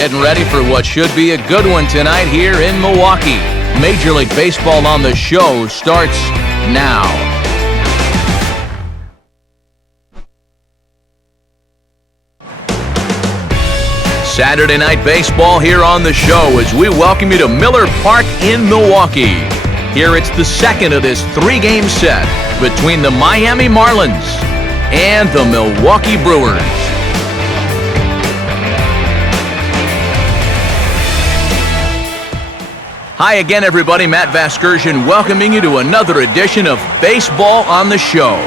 Getting ready for what should be a good one tonight here in Milwaukee. Major League Baseball on the show starts now. Saturday Night Baseball here on the show as we welcome you to Miller Park in Milwaukee. Here it's the second of this three-game set between the Miami Marlins and the Milwaukee Brewers. Hi again, everybody. Matt Vasgersian welcoming you to another edition of Baseball on the Show.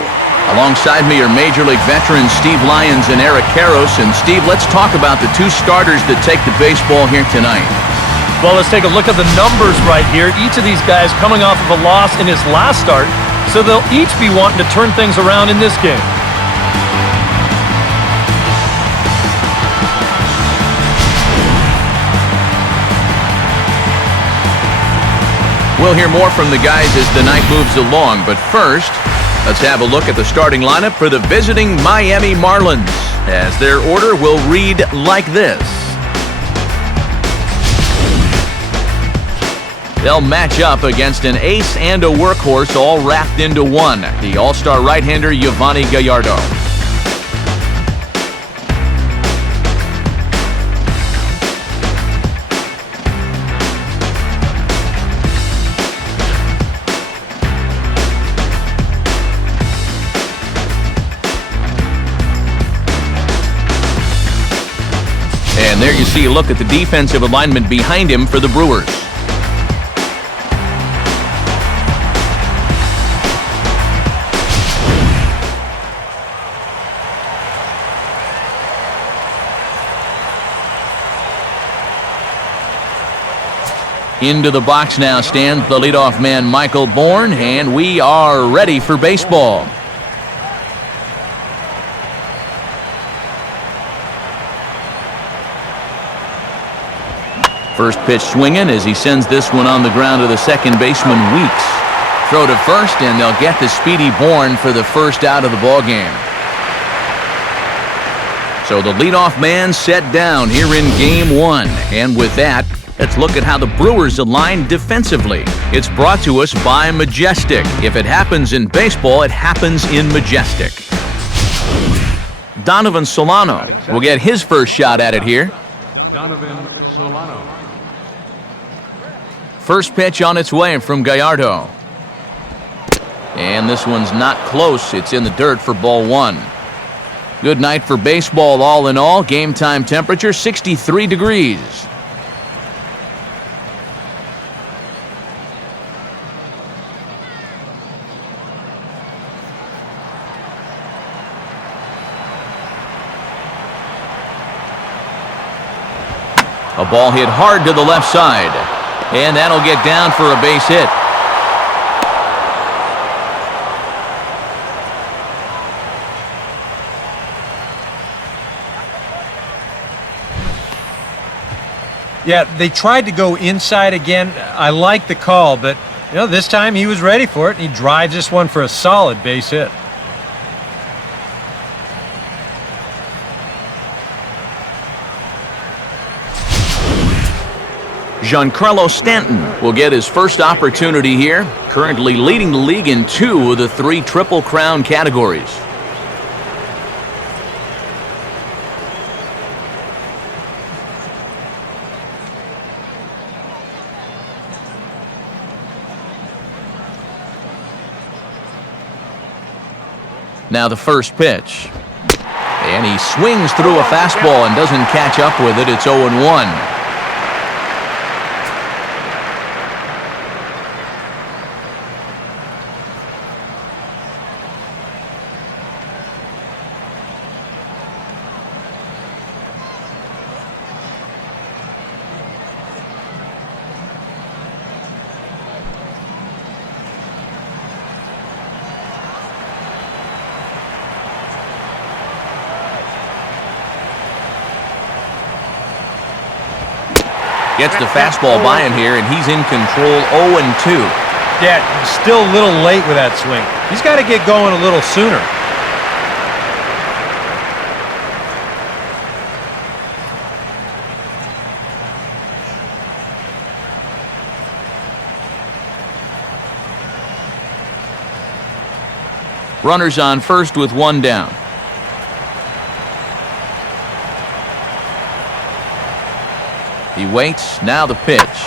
Alongside me are Major League veterans Steve Lyons and Eric Karros. And Steve, let's talk about the two starters that take the baseball here tonight. Well, let's take a look at the numbers right here. Each of these guys coming off of a loss in his last start, so they'll each be wanting to turn things around in this game. We'll hear more from the guys as the night moves along, but first, let's have a look at the starting lineup for the visiting Miami Marlins, as their order will read like this. They'll match up against an ace and a workhorse all wrapped into one, the all-star right-hander Yovani Gallardo. And there you see a look at the defensive alignment behind him for the Brewers. Into the box now stands the leadoff man Michael Bourne, and we are ready for baseball. First pitch swinging as he sends this one on the ground to the second baseman Weeks. Throw to first, and they'll get the speedy Bourne for the first out of the ballgame. So the leadoff man set down here in Game 1. And with that, let's look at how the Brewers align defensively. It's brought to us by Majestic. If it happens in baseball, it happens in Majestic. Donovan Solano will get his first shot at it here. Donovan Solano. First pitch on its way from Gallardo. And this one's not close. It's in the dirt for ball one. Good night for baseball all in all. Game time temperature 63 degrees. A ball hit hard to the left side. And that'll get down for a base hit. Yeah, they tried to go inside again. I like the call, but this time he was ready for it, and he drives this one for a solid base hit. Giancarlo Stanton will get his first opportunity here, currently leading the league in 2 of the 3 Triple Crown categories. Now the first pitch. And he swings through a fastball and doesn't catch up with it. It's 0-1. Gets the fastball by him here, and he's in control 0-2. Yeah, still a little late with that swing. He's got to get going a little sooner. Runners on first with one down. He waits, now the pitch.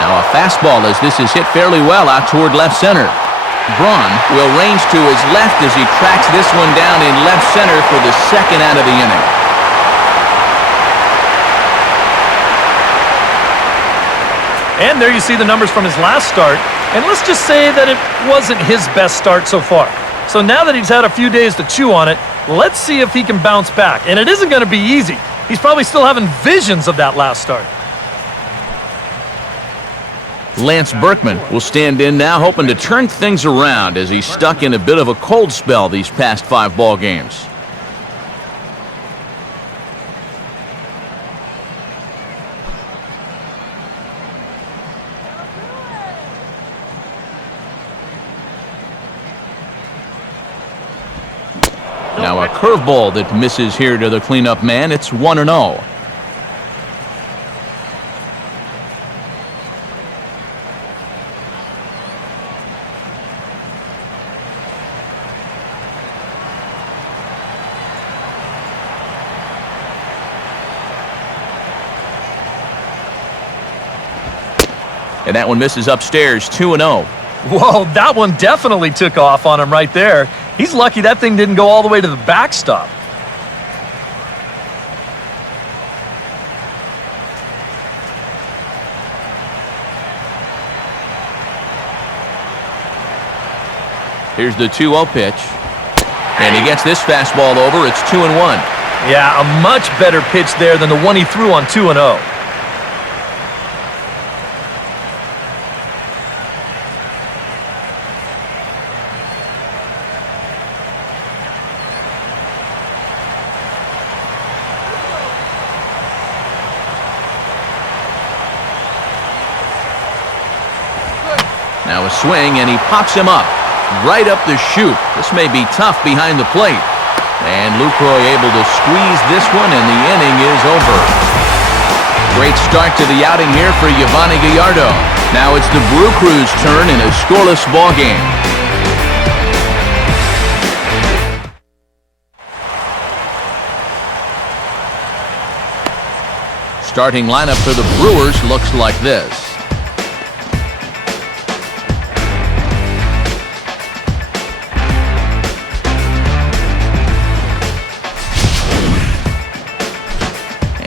Now a fastball as this is hit fairly well out toward left center. Braun will range to his left as he tracks this one down in left center for the second out of the inning. And there you see the numbers from his last start. And let's just say that it wasn't his best start so far. So now that he's had a few days to chew on it, let's see if he can bounce back. And it isn't going to be easy. He's probably still having visions of that last start. Lance Berkman will stand in now, hoping to turn things around as he's stuck in a bit of a cold spell these past 5 ball games. Now a curveball that misses here to the cleanup man. It's 1-0. And that one misses upstairs, 2-0. Whoa, that one definitely took off on him right there. He's lucky that thing didn't go all the way to the backstop. Here's the 2-0 pitch. And he gets this fastball over. It's 2-1. Yeah, a much better pitch there than the one he threw on 2-0. Now a swing, and he pops him up, right up the chute. This may be tough behind the plate. And Lucroy able to squeeze this one, and the inning is over. Great start to the outing here for Yovani Gallardo. Now it's the Brew Crew's turn in a scoreless ball game. Starting lineup for the Brewers looks like this.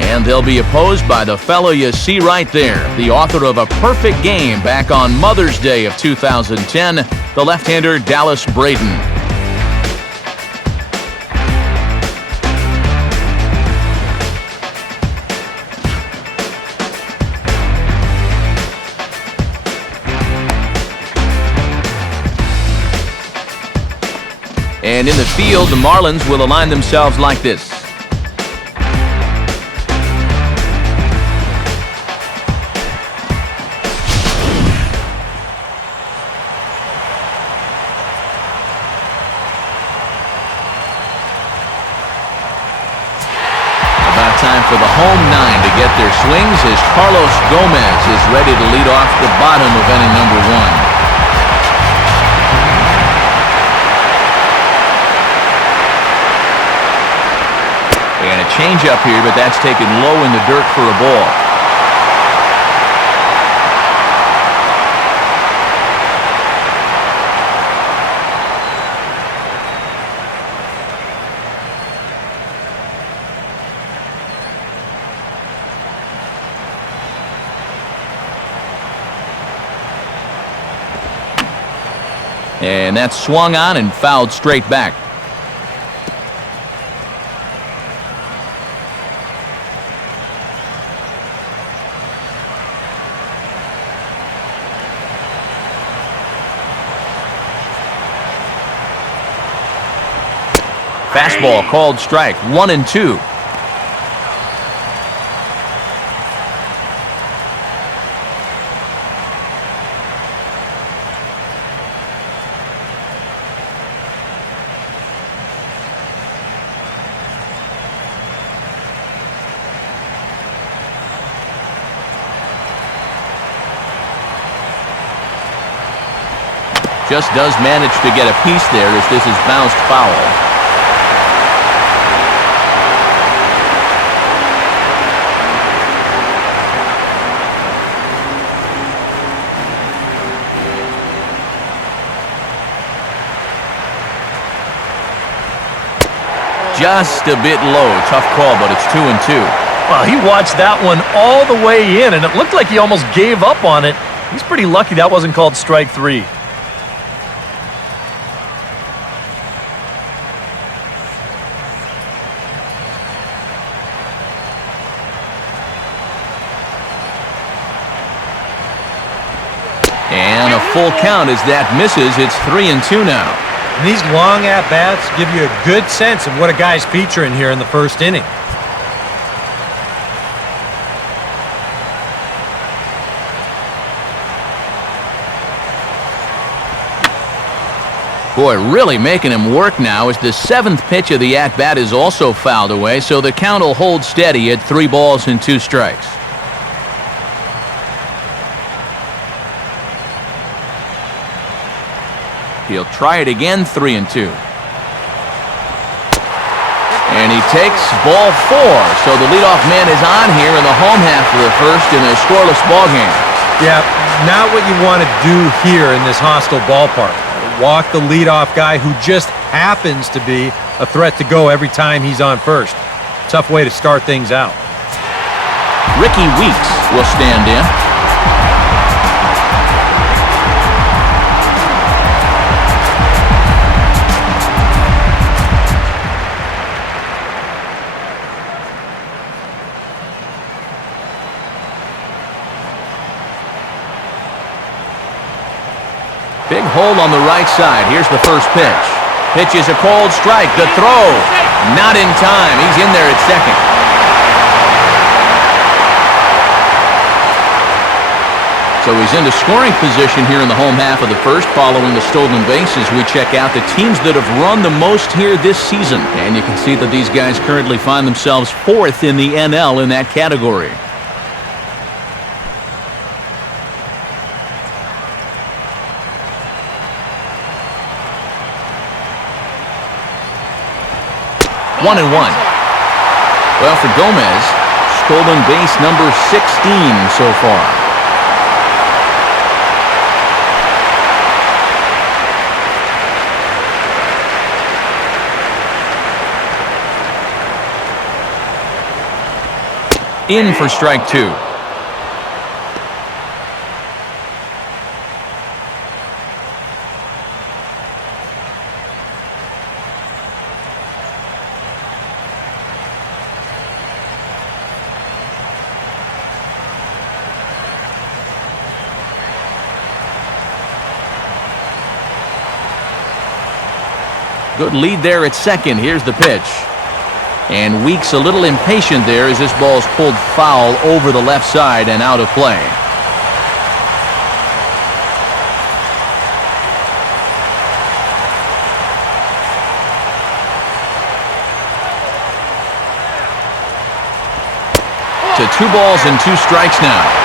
And they'll be opposed by the fellow you see right there, the author of a perfect game back on Mother's Day of 2010, the left-hander Dallas Braden. And in the field, the Marlins will align themselves like this. Time for the home 9 to get their swings as Carlos Gomez is ready to lead off the bottom of inning number 1. And a changeup here, but that's taken low in the dirt for a ball. And that's swung on and fouled straight back. Fastball called strike, 1-2. Just does manage to get a piece there as this is bounced foul. Just a bit low. Tough call, but it's 2-2. Well, he watched that one all the way in, and it looked like he almost gave up on it. He's pretty lucky that wasn't called strike 3. And a full count as that misses. It's 3-2 now. And these long at-bats give you a good sense of what a guy's featuring here in the first inning. Boy, really making him work now as the 7th pitch of the at-bat is also fouled away, so the count will hold steady at 3 balls and 2 strikes. He'll try it again, 3-2. And he takes ball 4, so the leadoff man is on here in the home half of the first in a scoreless ballgame. Yeah, not what you want to do here in this hostile ballpark. Walk the leadoff guy who just happens to be a threat to go every time he's on first. Tough way to start things out. Ricky Weeks will stand in. Big hole on the right side. Here's the first pitch. Pitch is a cold strike. The throw, not in time. He's in there at second. So he's into scoring position here in the home half of the first following the stolen bases. We check out the teams that have run the most here this season. And you can see that these guys currently find themselves 4th in the NL in that category. One and one. Well, for Gomez, stolen base number 16 so far. In for strike 2. Good lead there at second. Here's the pitch. And Weeks a little impatient there as this ball's pulled foul over the left side and out of play. To 2 balls and 2 strikes now.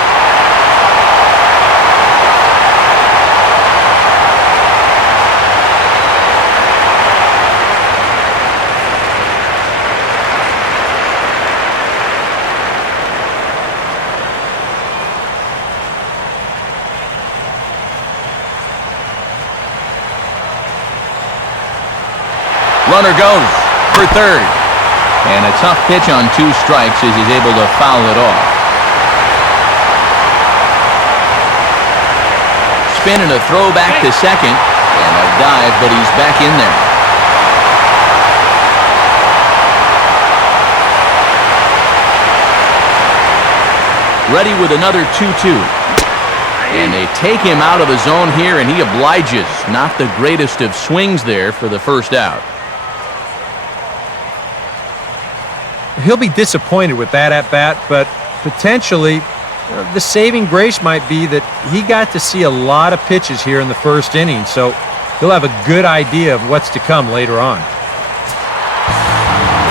Runner goes for third. And a tough pitch on 2 strikes as he's able to foul it off. Spin and a throw back to second. And a dive, but he's back in there. Ready with another 2-2. And they take him out of the zone here, and he obliges. Not the greatest of swings there for the first out. He'll be disappointed with that at-bat, but potentially the saving grace might be that he got to see a lot of pitches here in the first inning, so he'll have a good idea of what's to come later on.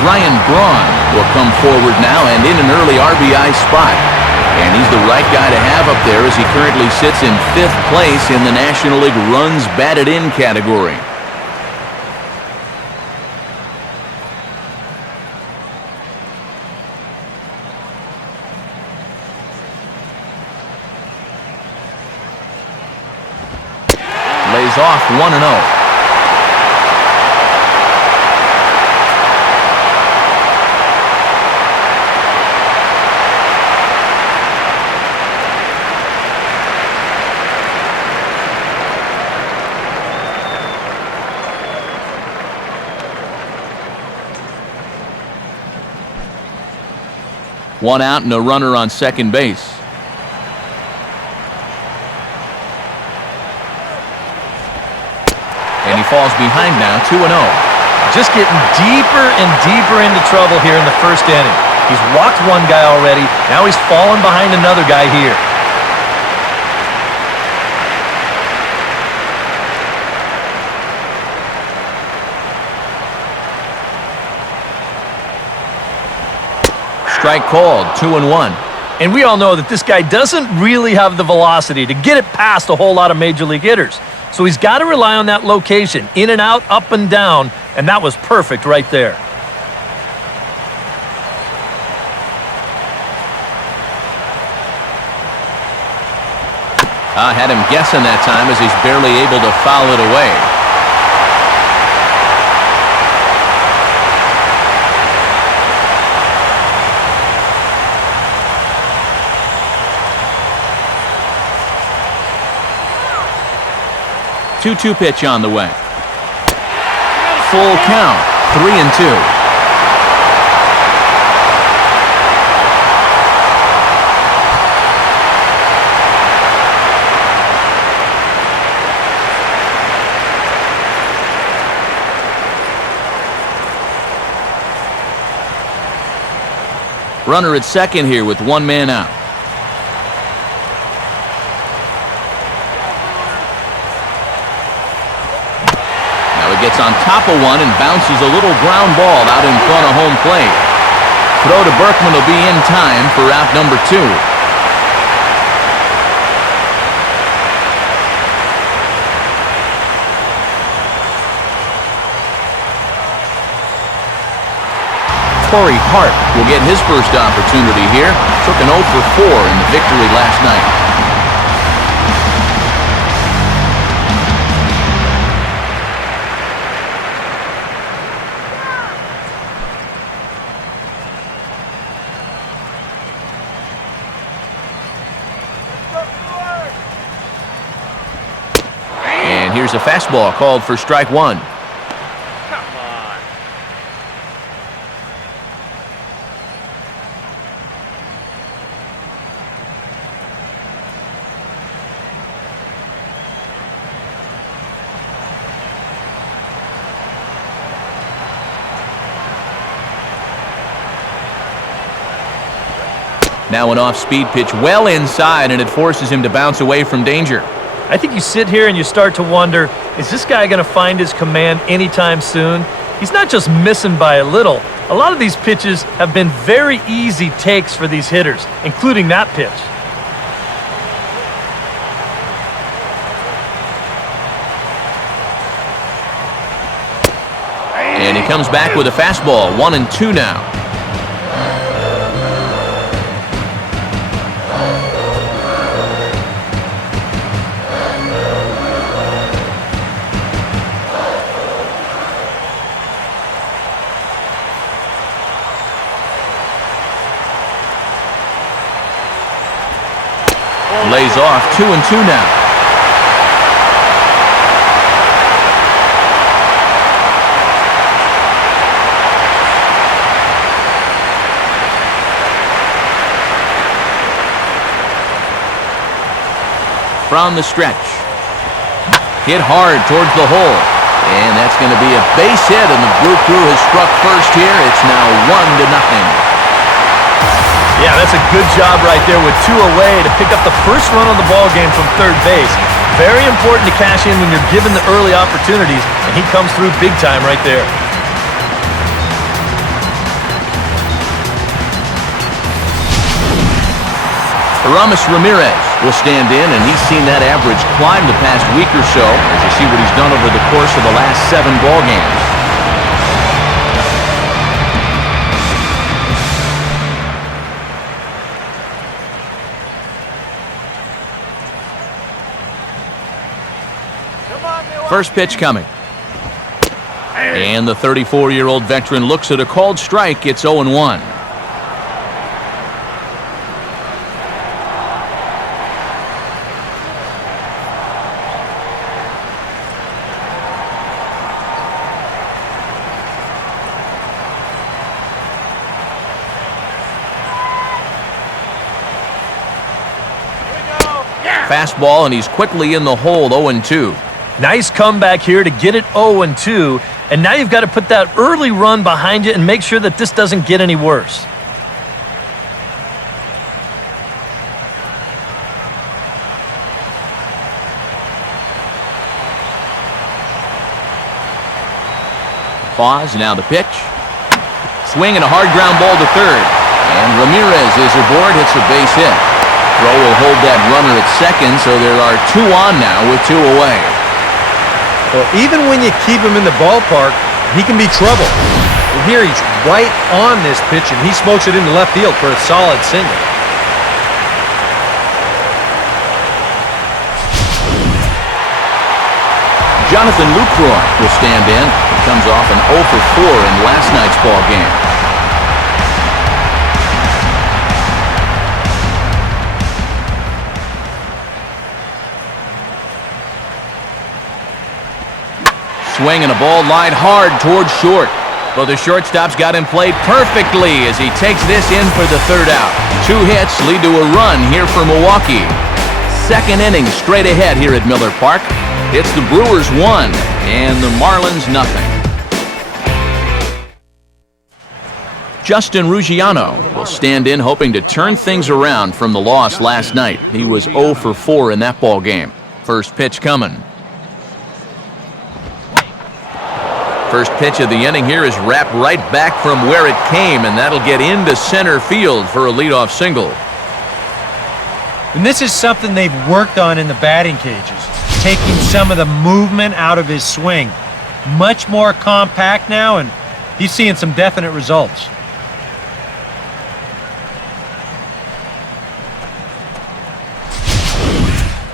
Ryan Braun will come forward now and in an early RBI spot. And he's the right guy to have up there as he currently sits in 5th place in the National League runs batted in category. Lays off 1-0. One out and a runner on second base. And he falls behind now, 2-0. Just getting deeper and deeper into trouble here in the first inning. He's walked one guy already. Now he's fallen behind another guy here. Strike called, 2-1. And we all know that this guy doesn't really have the velocity to get it past a whole lot of major league hitters. So he's got to rely on that location, in and out, up and down, and that was perfect right there. I had him guessing that time as he's barely able to foul it away. Two-two pitch on the way. Full count, 3-2. Runner at second here with one man out. Gets on top of one and bounces a little ground ball out in front of home plate. Throw to Berkman will be in time for out number 2. Corey Hart will get his first opportunity here. Took an 0 for 4 in the victory last night. Here's a fastball called for strike 1. Come on. Now an off-speed pitch well inside, and it forces him to bounce away from danger. I think you sit here and you start to wonder, is this guy going to find his command anytime soon? He's not just missing by a little. A lot of these pitches have been very easy takes for these hitters, including that pitch. And he comes back with a fastball, 1-2 now. Lays off, 2-2 now. From the stretch. Hit hard towards the hole. And that's going to be a base hit, and the Blue Crew has struck first here. It's now 1-0. Yeah, that's a good job right there with 2 away to pick up the first run on the ball game from third base. Very important to cash in when you're given the early opportunities, and he comes through big time right there. Aramis Ramirez will stand in, and he's seen that average climb the past week or so as you see what he's done over the course of the last 7 ball games. First pitch coming. And the 34-year-old veteran looks at a called strike. It's 0-1. Fastball, and he's quickly in the hole, 0-2. Nice comeback here to get it 0-2, and now you've got to put that early run behind you and make sure that this doesn't get any worse. Pause, now the pitch. Swing and a hard ground ball to third. And Ramirez is aboard, hits a base hit. Throw will hold that runner at second, so there are 2 on now with 2 away. Well, even when you keep him in the ballpark, he can be trouble. And here he's right on this pitch, and he smokes it into left field for a solid single. Jonathan Lucroy will stand in. He comes off an 0 for 4 in last night's ball game. Swing and a ball lined hard towards short. Well, the shortstop's got him played perfectly as he takes this in for the 3rd out. 2 hits lead to a run here for Milwaukee. 2nd inning straight ahead here at Miller Park. It's the Brewers 1 and the Marlins nothing. Justin Ruggiano will stand in hoping to turn things around from the loss last night. He was 0 for 4 in that ball game. First pitch coming. First pitch of the inning here is wrapped right back from where it came, and that'll get into center field for a leadoff single. And this is something they've worked on in the batting cages, taking some of the movement out of his swing. Much more compact now, and he's seeing some definite results.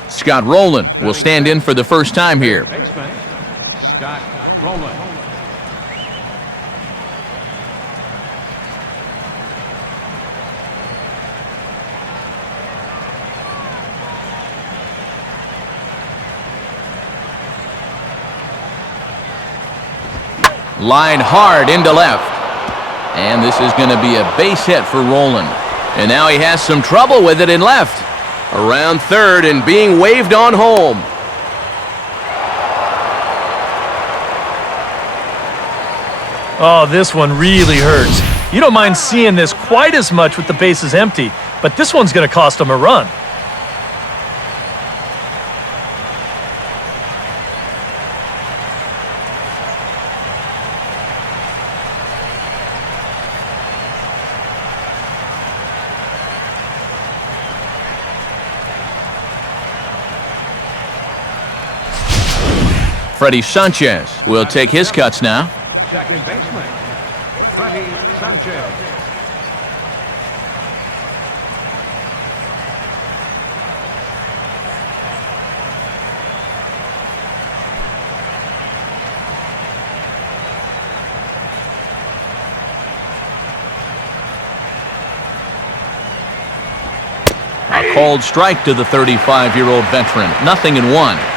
Scott Rowland will stand in for the first time here. Baseman, Scott Rowland. Line hard into left. And this is going to be a base hit for Rowland. And now he has some trouble with it in left. Around third and being waved on home. Oh, this one really hurts. You don't mind seeing this quite as much with the bases empty, but this one's going to cost him a run. Freddie Sanchez will take his cuts now. Second baseman, Freddie Sanchez. A called strike to the 35-year-old veteran. 0-1.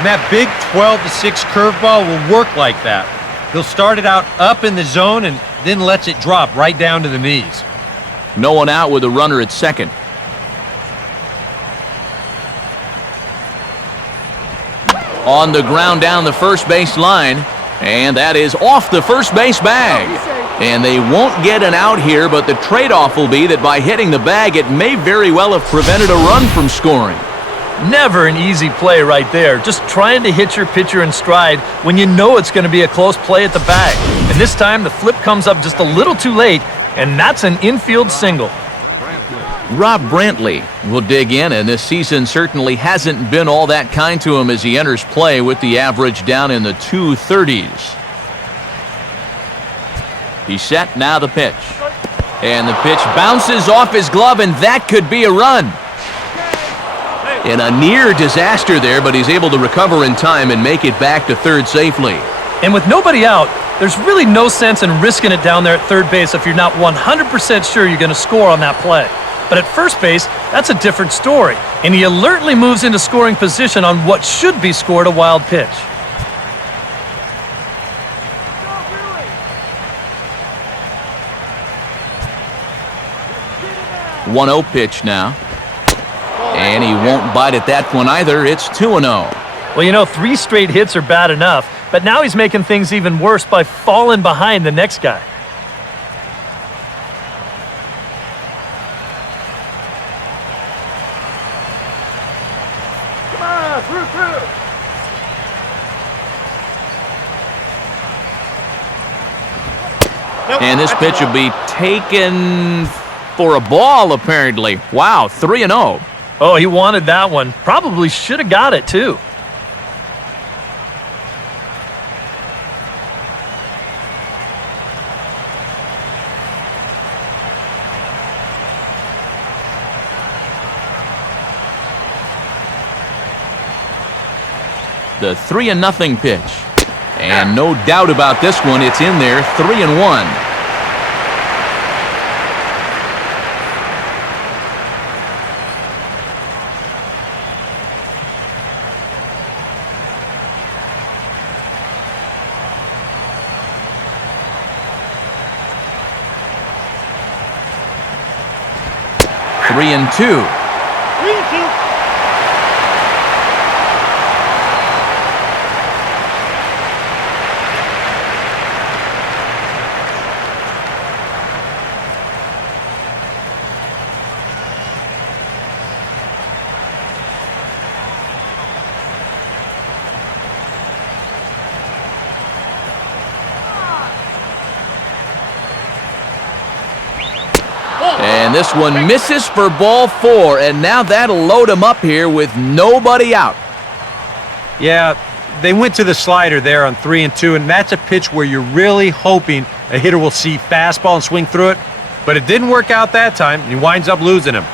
And that big 12-6 curveball will work like that. He'll start it out up in the zone and then lets it drop right down to the knees. No one out with a runner at second. On the ground down the first base line, and that is off the first base bag. And they won't get an out here, but the trade-off will be that by hitting the bag, it may very well have prevented a run from scoring. Never an easy play right there. Just trying to hit your pitcher in stride when you know it's going to be a close play at the bag. And this time the flip comes up just a little too late, and that's an infield single. Brantley. Rob Brantley will dig in, and this season certainly hasn't been all that kind to him as he enters play with the average down in the 230s. He's set, now the pitch. And the pitch bounces off his glove, and that could be a run. And a near disaster there, but he's able to recover in time and make it back to third safely. And with nobody out, there's really no sense in risking it down there at third base if you're not 100% sure you're going to score on that play. But at first base, that's a different story. And he alertly moves into scoring position on what should be scored a wild pitch. One 1-0 pitch now. And he won't bite at that one either. It's 2-0. Well, you know, 3 straight hits are bad enough, but now he's making things even worse by falling behind the next guy. Come on, through. And this pitch will be taken for a ball, apparently. Wow, 3-0. Oh, he wanted that one. Probably should have got it, too. The 3-0 pitch. And no doubt about this one, it's in there, 3-1. Three and two. And this one misses for ball 4, and now that'll load him up here with nobody out. Yeah, they went to the slider there on 3 and 2, and that's a pitch where you're really hoping a hitter will see fastball and swing through it, but it didn't work out that time, and he winds up losing him.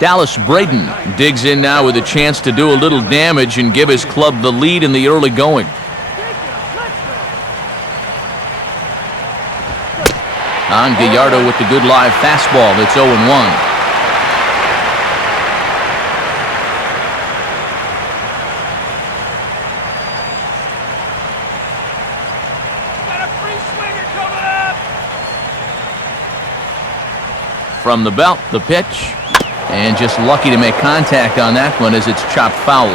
Dallas Braden digs in now with a chance to do a little damage and give his club the lead in the early going. On Gallardo with the good live fastball. That's 0-1. Got a free swinger coming up. From the belt, the pitch. And just lucky to make contact on that one as it's chopped foul.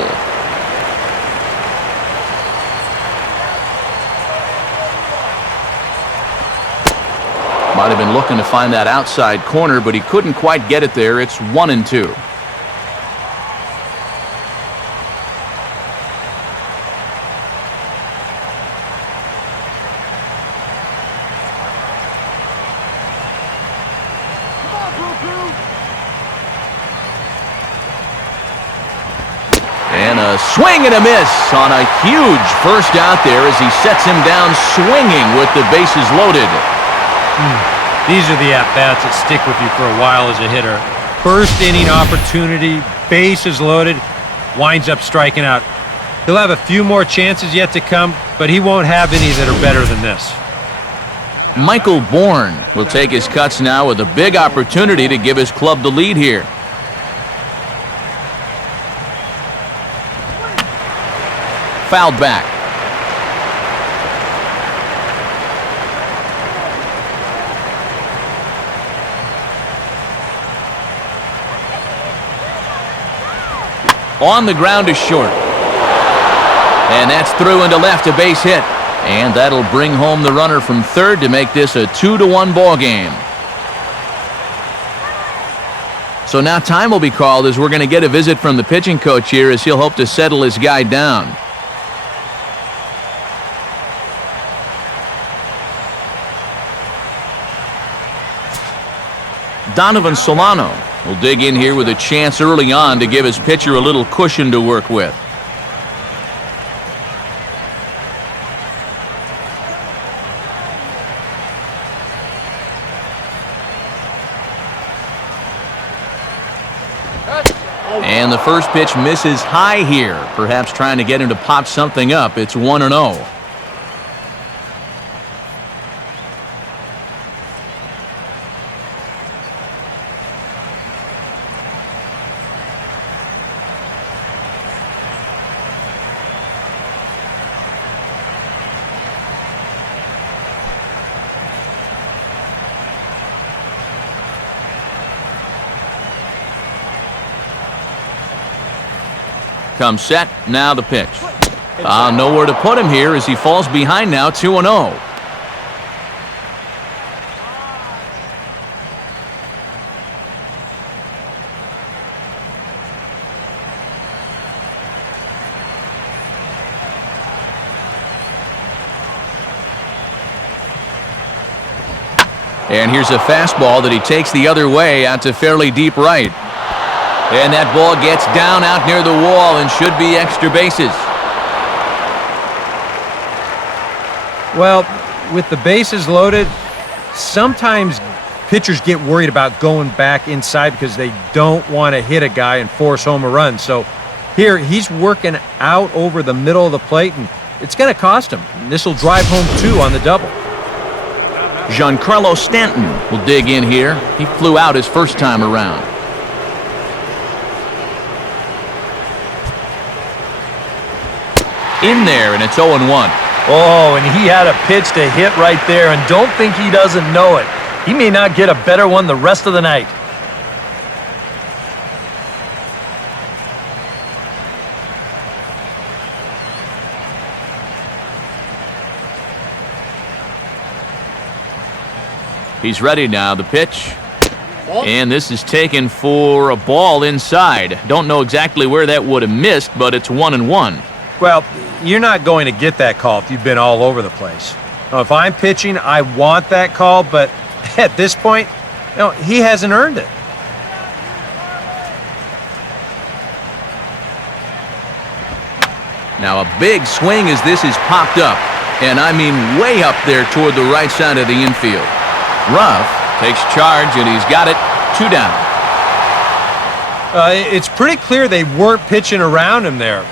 Might have been looking to find that outside corner, but he couldn't quite get it there. It's 1-2. And a swing and a miss on a huge first out there as he sets him down swinging with the bases loaded. These are the at-bats that stick with you for a while as a hitter. First inning opportunity, bases loaded, winds up striking out. He'll have a few more chances yet to come, but he won't have any that are better than this. Michael Bourne will take his cuts now with a big opportunity to give his club the lead here. Fouled back. On the ground is short. And that's through into left, a base hit. And that'll bring home the runner from third to make this a 2-1 ball game. So now time will be called as we're going to get a visit from the pitching coach here as he'll hope to settle his guy down. Donovan Solano will dig in here with a chance early on to give his pitcher a little cushion to work with. And the first pitch misses high here, perhaps trying to get him to pop something up. It's 1-0. Comes set, now the pitch. Nowhere to put him here as he falls behind now, 2-0. And here's a fastball that he takes the other way out to fairly deep right. And that ball gets down out near the wall and should be extra bases. Well, with the bases loaded, sometimes pitchers get worried about going back inside because they don't want to hit a guy and force home a run. So here, he's working out over the middle of the plate, and it's going to cost him. This will drive home 2 on the double. Giancarlo Stanton will dig in here. He flew out his first time around. In there, and it's 0-1. Oh, and he had a pitch to hit right there, and don't think he doesn't know it. He may not get a better one the rest of the night. He's ready now, the pitch. And this is taken for a ball inside. Don't know exactly where that would have missed, but it's 1-1. Well, you're not going to get that call if you've been all over the place. Now, if I'm pitching, I want that call, but at this point, he hasn't earned it. Now a big swing as this is popped up, and I mean way up there toward the right side of the infield. Ruff takes charge, and he's got it, 2 down. It's pretty clear they weren't pitching around him there.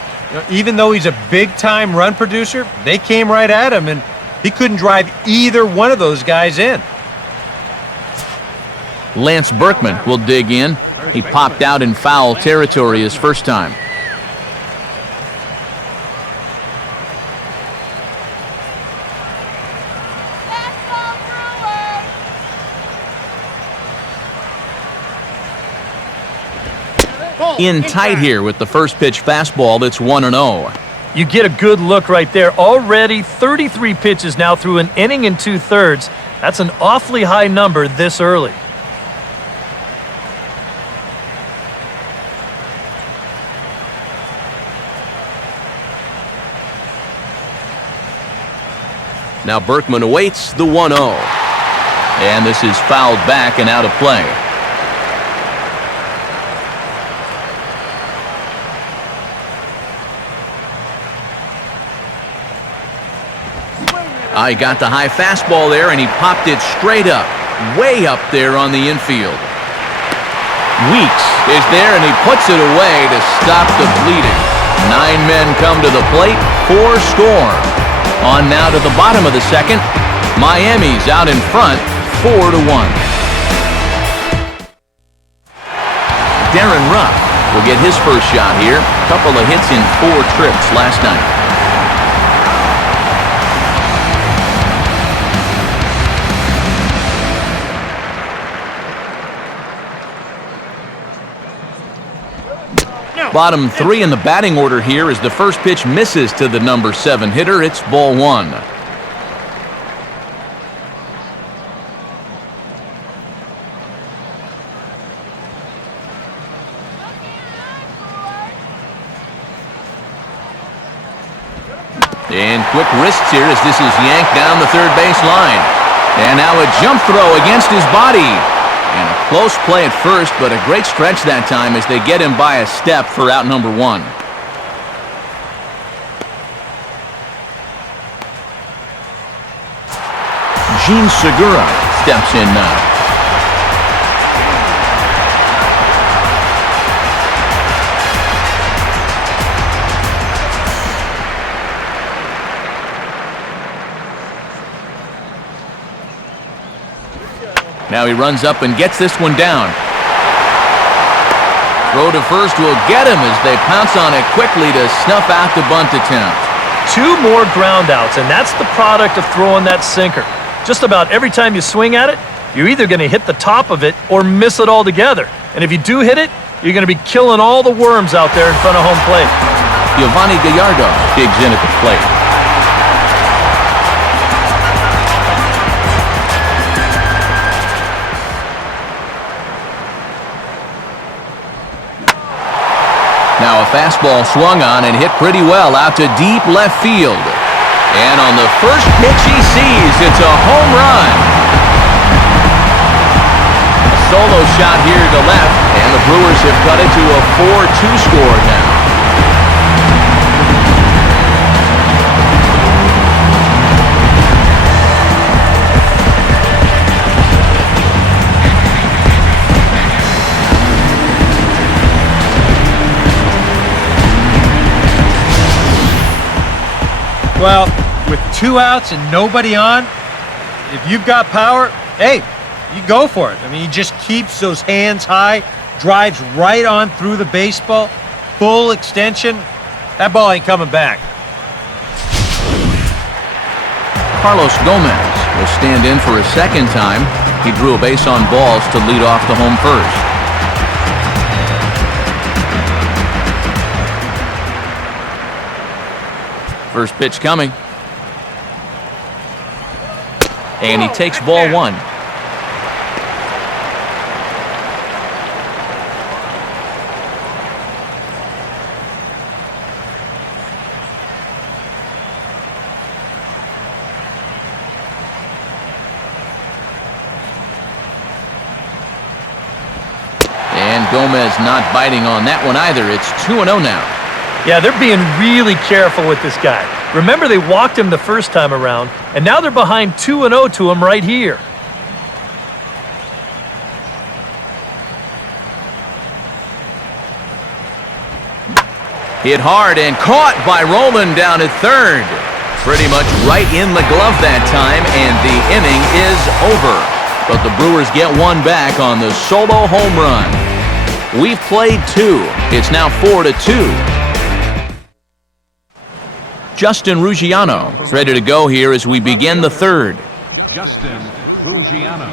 Even though he's a big-time run producer, they came right at him, and he couldn't drive either one of those guys in. Lance Berkman will dig in. He popped out in foul territory his first time. In tight here with the first pitch fastball. That's 1-0. You get a good look right there. Already 33 pitches now through an inning and 2/3. That's an awfully high number this early. Now Berkman awaits the 1-0. And this is fouled back and out of play. He got the high fastball there, and he popped it straight up, way up there on the infield. Weeks is there, and he puts it away to stop the bleeding. 9 men come to the plate, 4 score. On now to the bottom of the second. Miami's out in front, 4-1. Darren Ruff will get his first shot here. Couple of hits in 4 trips last night. Bottom 3 in the batting order here as the first pitch misses to the number 7 hitter. It's ball 1. And quick wrists here as this is yanked down the third base line. And now a jump throw against his body. And a close play at first, but a great stretch that time as they get him by a step for out number 1. Gene Segura steps in now. Now he runs up and gets this one down. Throw to first will get him as they pounce on it quickly to snuff out the bunt attempt. 2 more ground outs, and that's the product of throwing that sinker. Just about every time you swing at it, you're either going to hit the top of it or miss it altogether. And if you do hit it, you're going to be killing all the worms out there in front of home plate. Giovanni Gallardo digs in at the plate. Now a fastball swung on and hit pretty well out to deep left field. And on the first pitch he sees, it's a home run. A solo shot here to left, and the Brewers have cut it to a 4-2 score now. Well, with 2 outs and nobody on, if you've got power, hey, you go for it. I mean, he just keeps those hands high, drives right on through the baseball, full extension. That ball ain't coming back. Carlos Gomez will stand in for a second time. He drew a base on balls to lead off the home first. First pitch coming. And he takes ball 1. And Gomez not biting on that one either. It's 2-0 now. Yeah, they're being really careful with this guy. Remember, they walked him the first time around, and now they're behind 2-0 to him right here. Hit hard and caught by Roland down at third. Pretty much right in the glove that time, and the inning is over. But the Brewers get one back on the solo home run. We've played 2. It's now 4-2. Justin Ruggiano is ready to go here as we begin the third. Justin Ruggiano.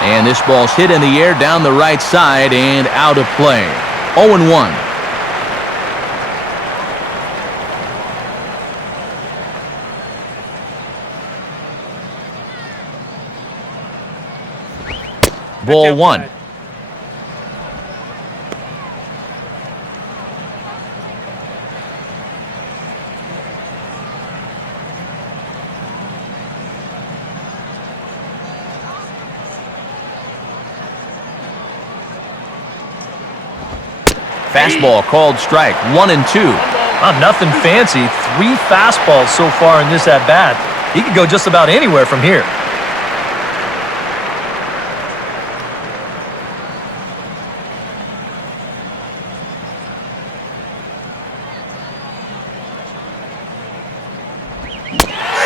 And this ball's hit in the air down the right side and out of play. 0-1. Ball 1. Fastball called strike. 1-2. Nothing fancy. 3 fastballs so far in this at-bat. He could go just about anywhere from here.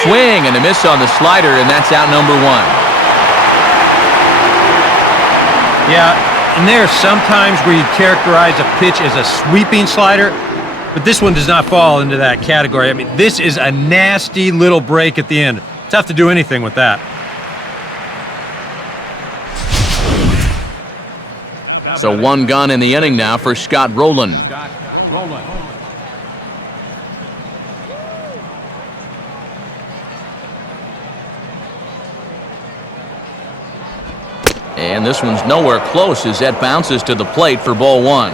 Swing and a miss on the slider, and that's out number 1. Yeah, and there are some times where you characterize a pitch as a sweeping slider, but this one does not fall into that category. I mean, this is a nasty little break at the end. Tough to do anything with that. So 1 gun in the inning now for Scott Rowland. Scott Rowland. And this one's nowhere close as that bounces to the plate for ball 1.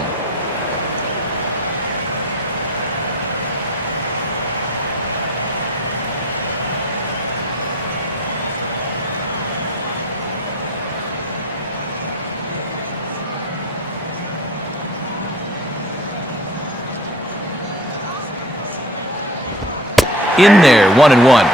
In there, 1-1.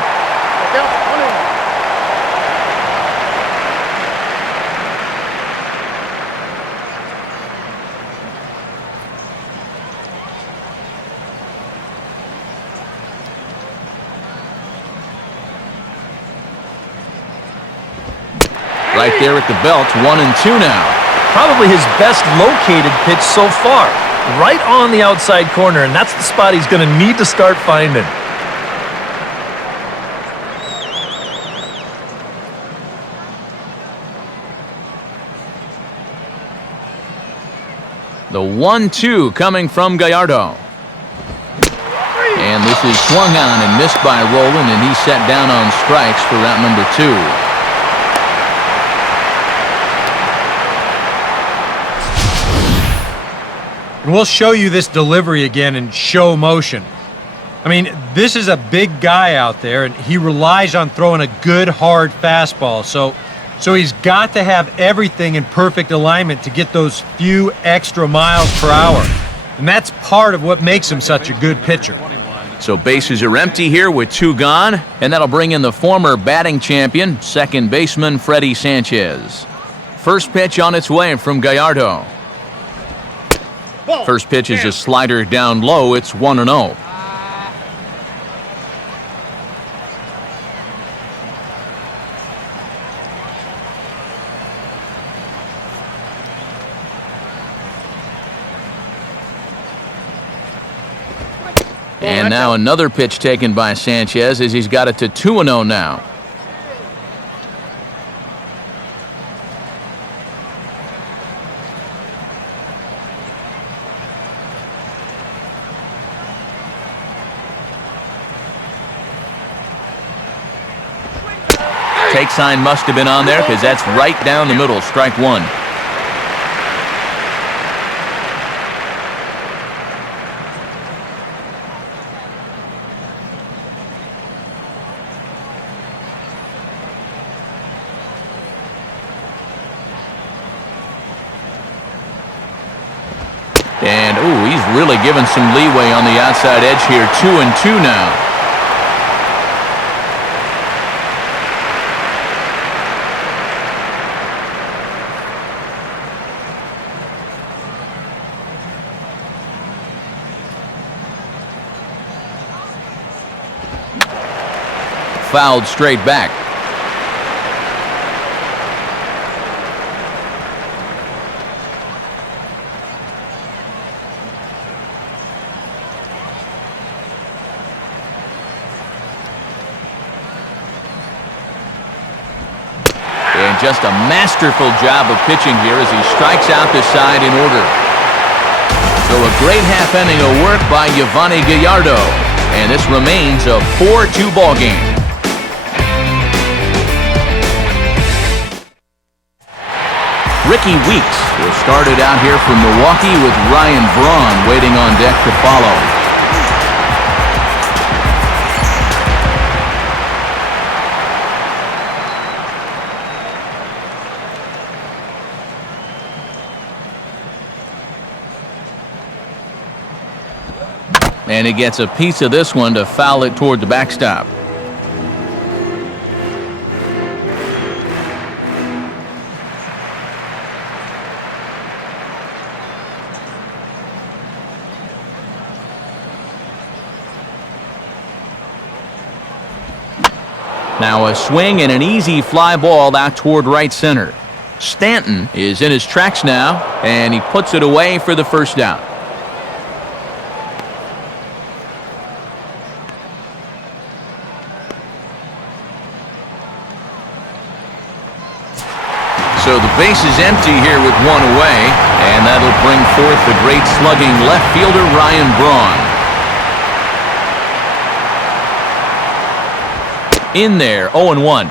Right there at the belt, 1-2 now. Probably his best located pitch so far. Right on the outside corner, and that's the spot he's going to need to start finding. The 1-2 coming from Gallardo. And this is swung on and missed by Roland, and he's set down on strikes for route number 2. And we'll show you this delivery again in show motion. I mean, this is a big guy out there, and he relies on throwing a good, hard fastball. So he's got to have everything in perfect alignment to get those few extra miles per hour. And that's part of what makes him such a good pitcher. So bases are empty here with 2 gone, and that'll bring in the former batting champion, second baseman Freddie Sanchez. First pitch on its way from Gallardo. First pitch is a slider down low. It's 1-0. And now another pitch taken by Sanchez as he's got it to 2-0 now. Take sign must have been on there because that's right down the middle, strike 1. And, ooh, he's really given some leeway on the outside edge here. 2-2 now. Fouled straight back. And just a masterful job of pitching here as he strikes out the side in order. So a great half inning of work by Yovani Gallardo. And this remains a 4-2 ball game. Ricky Weeks will start it out here from Milwaukee with Ryan Braun waiting on deck to follow. And he gets a piece of this one to foul it toward the backstop. Now a swing and an easy fly ball out toward right center. Stanton is in his tracks now, and he puts it away for the first down. So the base is empty here with 1 away, and that'll bring forth the great slugging left fielder Ryan Braun. In there, 0-1.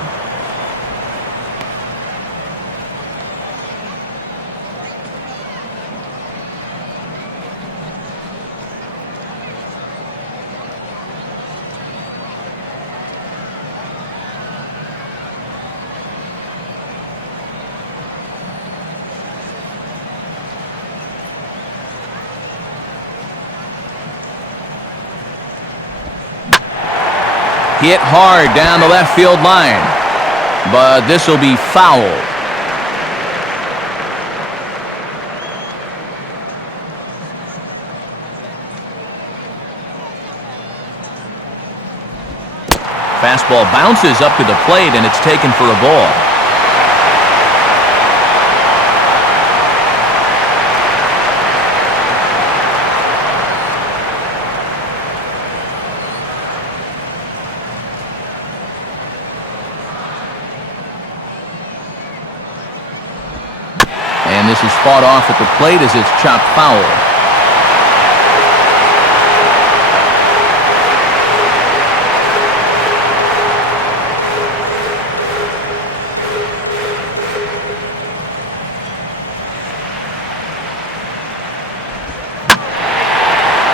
Hit hard down the left field line. But this will be foul. Fastball bounces up to the plate, and it's taken for a ball. And this is fought off at the plate as it's chopped foul.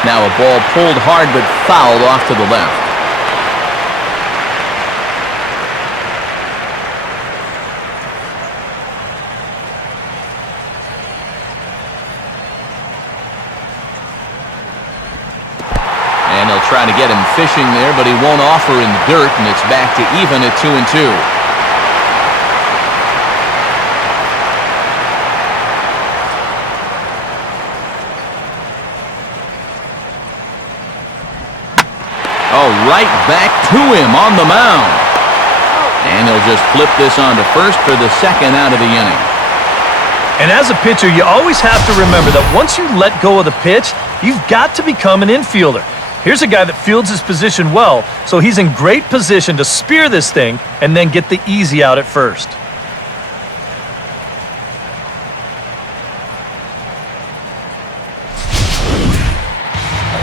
Now a ball pulled hard but fouled off to the left. And they'll try to get him fishing there, but he won't offer in the dirt, and it's back to even at 2-2. Oh, right back to him on the mound. And he'll just flip this on to first for the second out of the inning. And as a pitcher, you always have to remember that once you let go of the pitch, you've got to become an infielder. Here's a guy that fields his position well, so he's in great position to spear this thing and then get the easy out at first.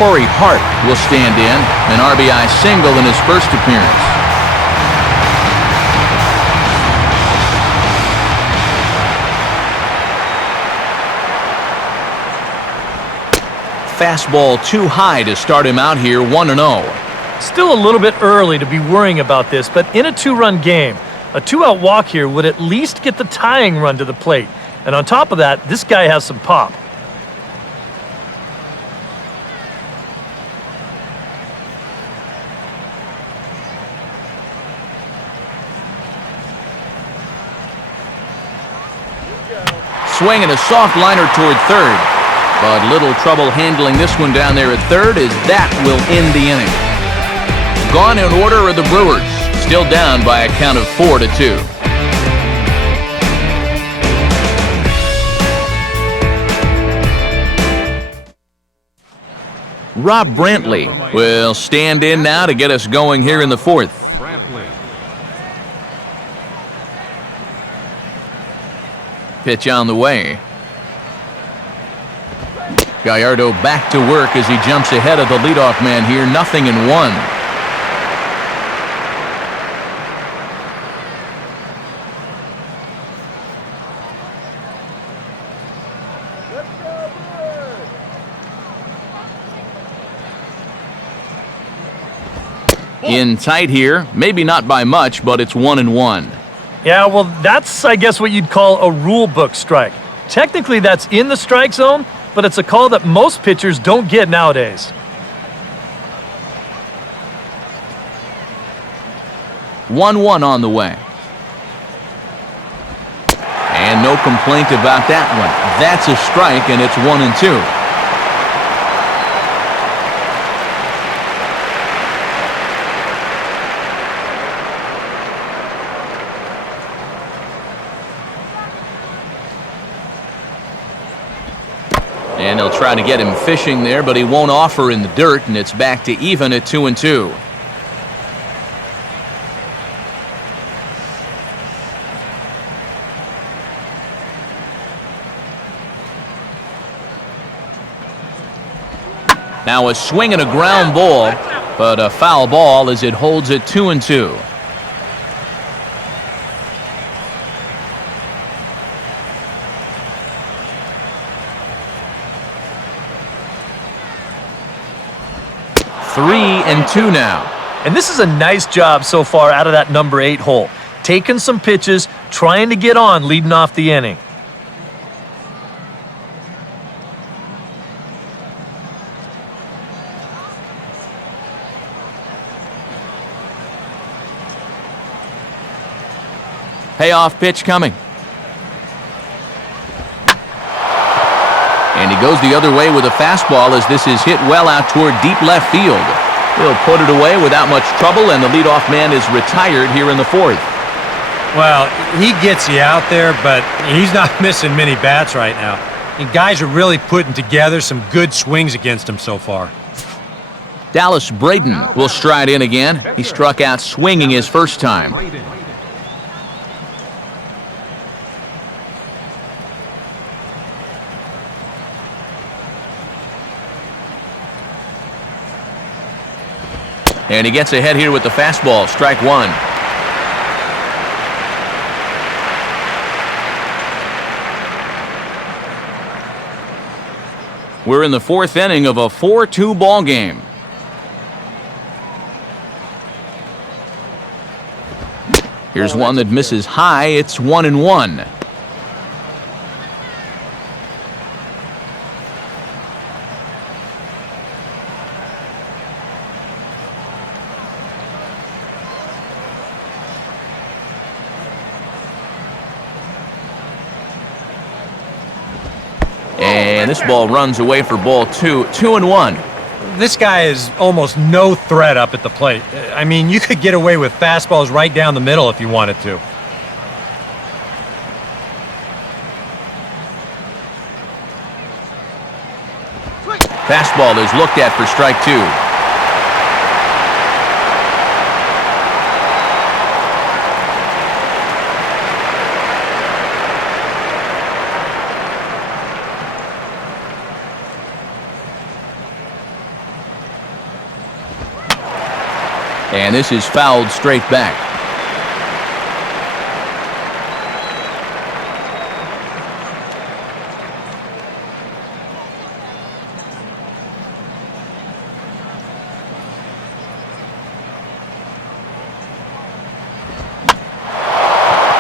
Corey Hart will stand in, an RBI single in his first appearance. Fastball too high to start him out here, 1-0. Still a little bit early to be worrying about this, but in a two-run game, a two-out walk here would at least get the tying run to the plate. And on top of that, this guy has some pop. Swing and a soft liner toward third. But little trouble handling this one down there at third, as that will end the inning. Gone in order are the Brewers, still down by a count of 4-2. Rob Brantley will stand in now to get us going here in the fourth. Brantley. Pitch on the way. Gallardo back to work as he jumps ahead of the leadoff man here, 0-1. In tight here, maybe not by much, but it's 1-1. Yeah, well, that's, I guess, what you'd call a rule book strike. Technically, that's in the strike zone, but it's a call that most pitchers don't get nowadays. One on the way. And no complaint about that one. That's a strike, and it's 1-2. And they'll try to get him fishing there, but he won't offer in the dirt, and it's back to even at 2-2. Now a swing and a ground ball, but a foul ball as it holds at 2-2. Three and two now. And this is a nice job so far out of that number 8 hole. Taking some pitches, trying to get on leading off the inning. Payoff pitch coming. And he goes the other way with a fastball as this is hit well out toward deep left field. He'll put it away without much trouble, and the leadoff man is retired here in the fourth. Well, he gets you out there, but he's not missing many bats right now. And guys are really putting together some good swings against him so far. Dallas Braden will stride in again. He struck out swinging his first time. And he gets ahead here with the fastball, strike one. We're in the fourth inning of a 4-2 ball game. Here's one that misses high. It's 1-1. And this ball runs away for ball two. 2-1. This guy is almost no threat up at the plate. I mean, you could get away with fastballs right down the middle if you wanted to. Fastball is looked at for strike two. And this is fouled straight back.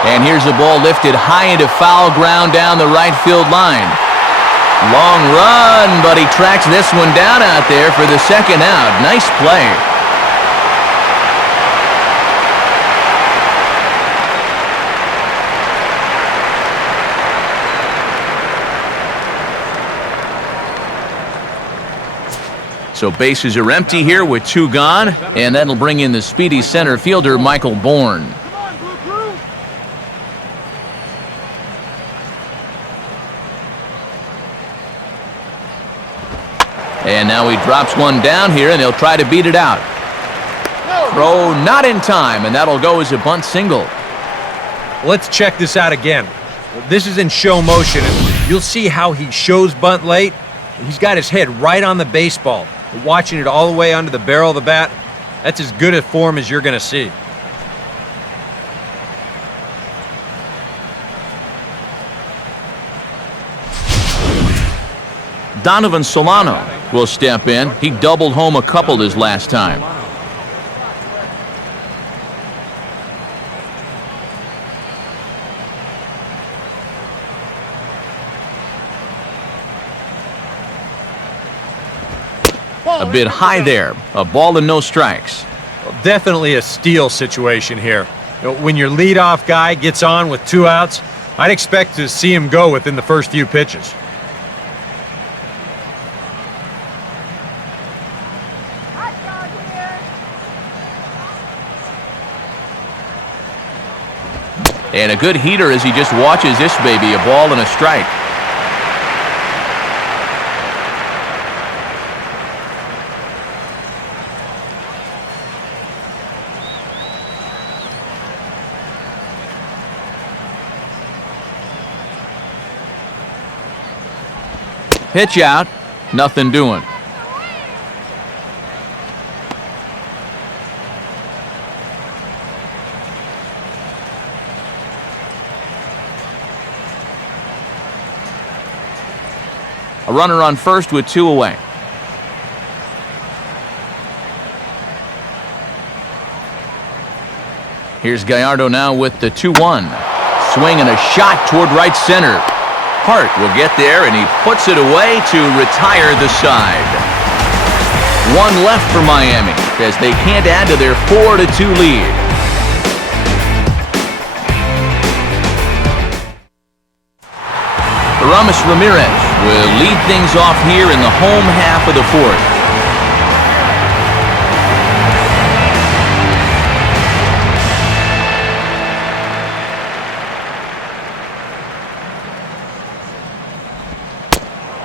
And here's a ball lifted high into foul ground down the right field line. Long run, but he tracks this one down out there for the second out. Nice play. So bases are empty here with two gone, and that'll bring in the speedy center fielder, Michael Bourne. And now he drops one down here, and he'll try to beat it out. Throw not in time, and that'll go as a bunt single. Let's check this out again. This is in show motion, and you'll see how he shows bunt late. He's got his head right on the baseball, watching it all the way under the barrel of the bat. That's as good a form as you're going to see. Donovan Solano will step in. He doubled home a couple his last time. A bit high there. A ball and no strikes. Well, definitely a steal situation here. When your leadoff guy gets on with two outs, I'd expect to see him go within the first few pitches. And a good heater as he just watches this baby, a ball and a strike. Pitch out, nothing doing. A runner on first with two away. Here's Gallardo now with the 2-1. Swing and a shot toward right center. Hart will get there, and he puts it away to retire the side. One left for Miami as they can't add to their 4-2 lead. Ramirez will lead things off here in the home half of the fourth.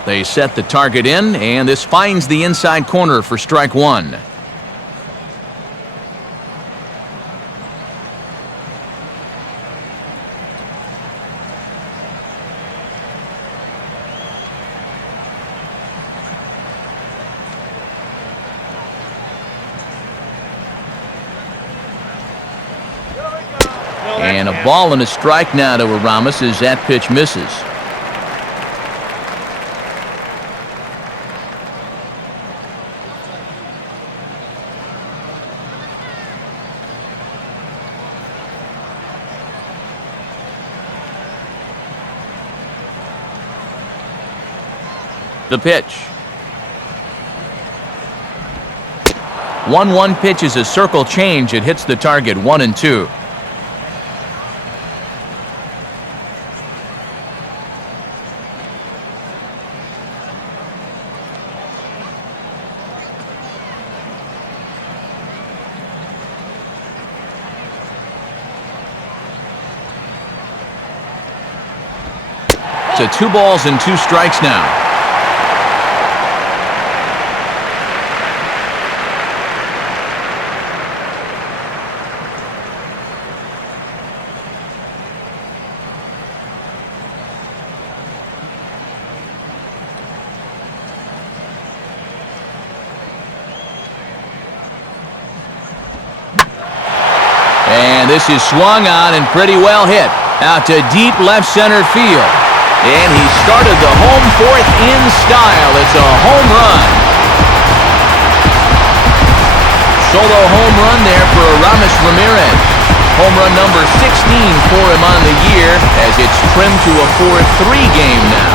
They set the target in, and this finds the inside corner for strike one. And a ball and a strike now to Aramis as that pitch misses. The pitch. 1-1 pitch is a circle change. It hits the target 1-2. It's a 2 balls and 2 strikes now. And this is swung on and pretty well hit out to deep left center field. And he started the home fourth in style. It's a home run. Solo home run there for Ramirez. Home run number 16 for him on the year as it's trimmed to a 4-3 game now.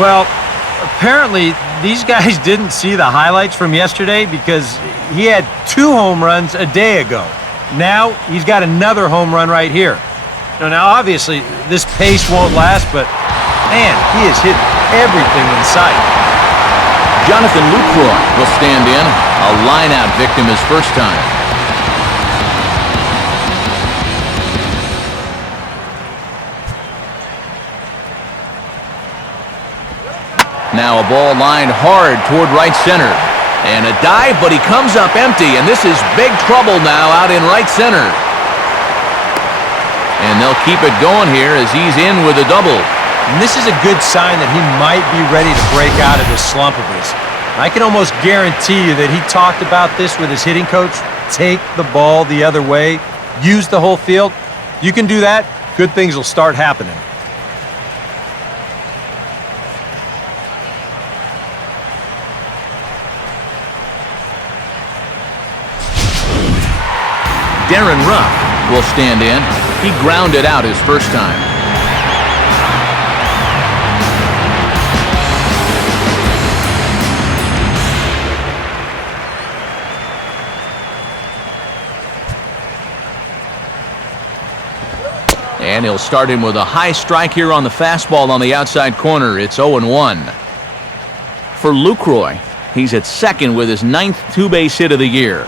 Well, apparently these guys didn't see the highlights from yesterday because he had 2 home runs a day ago. Now he's got another home run right here. Now obviously this pace won't last, but man, he has hit everything in sight. Jonathan Lucroy will stand in, a line-out victim his first time. Now a ball lined hard toward right center. And a dive, but he comes up empty, and this is big trouble now out in right center. And they'll keep it going here as he's in with a double. And this is a good sign that he might be ready to break out of this slump of his. I can almost guarantee you that he talked about this with his hitting coach. Take the ball the other way. Use the whole field. You can do that, good things will start happening. Darren Ruff will stand in. He grounded out his first time. And he'll start him with a high strike here on the fastball on the outside corner. It's 0-1. For Lucroy, he's at second with his 9th 2-base hit of the year.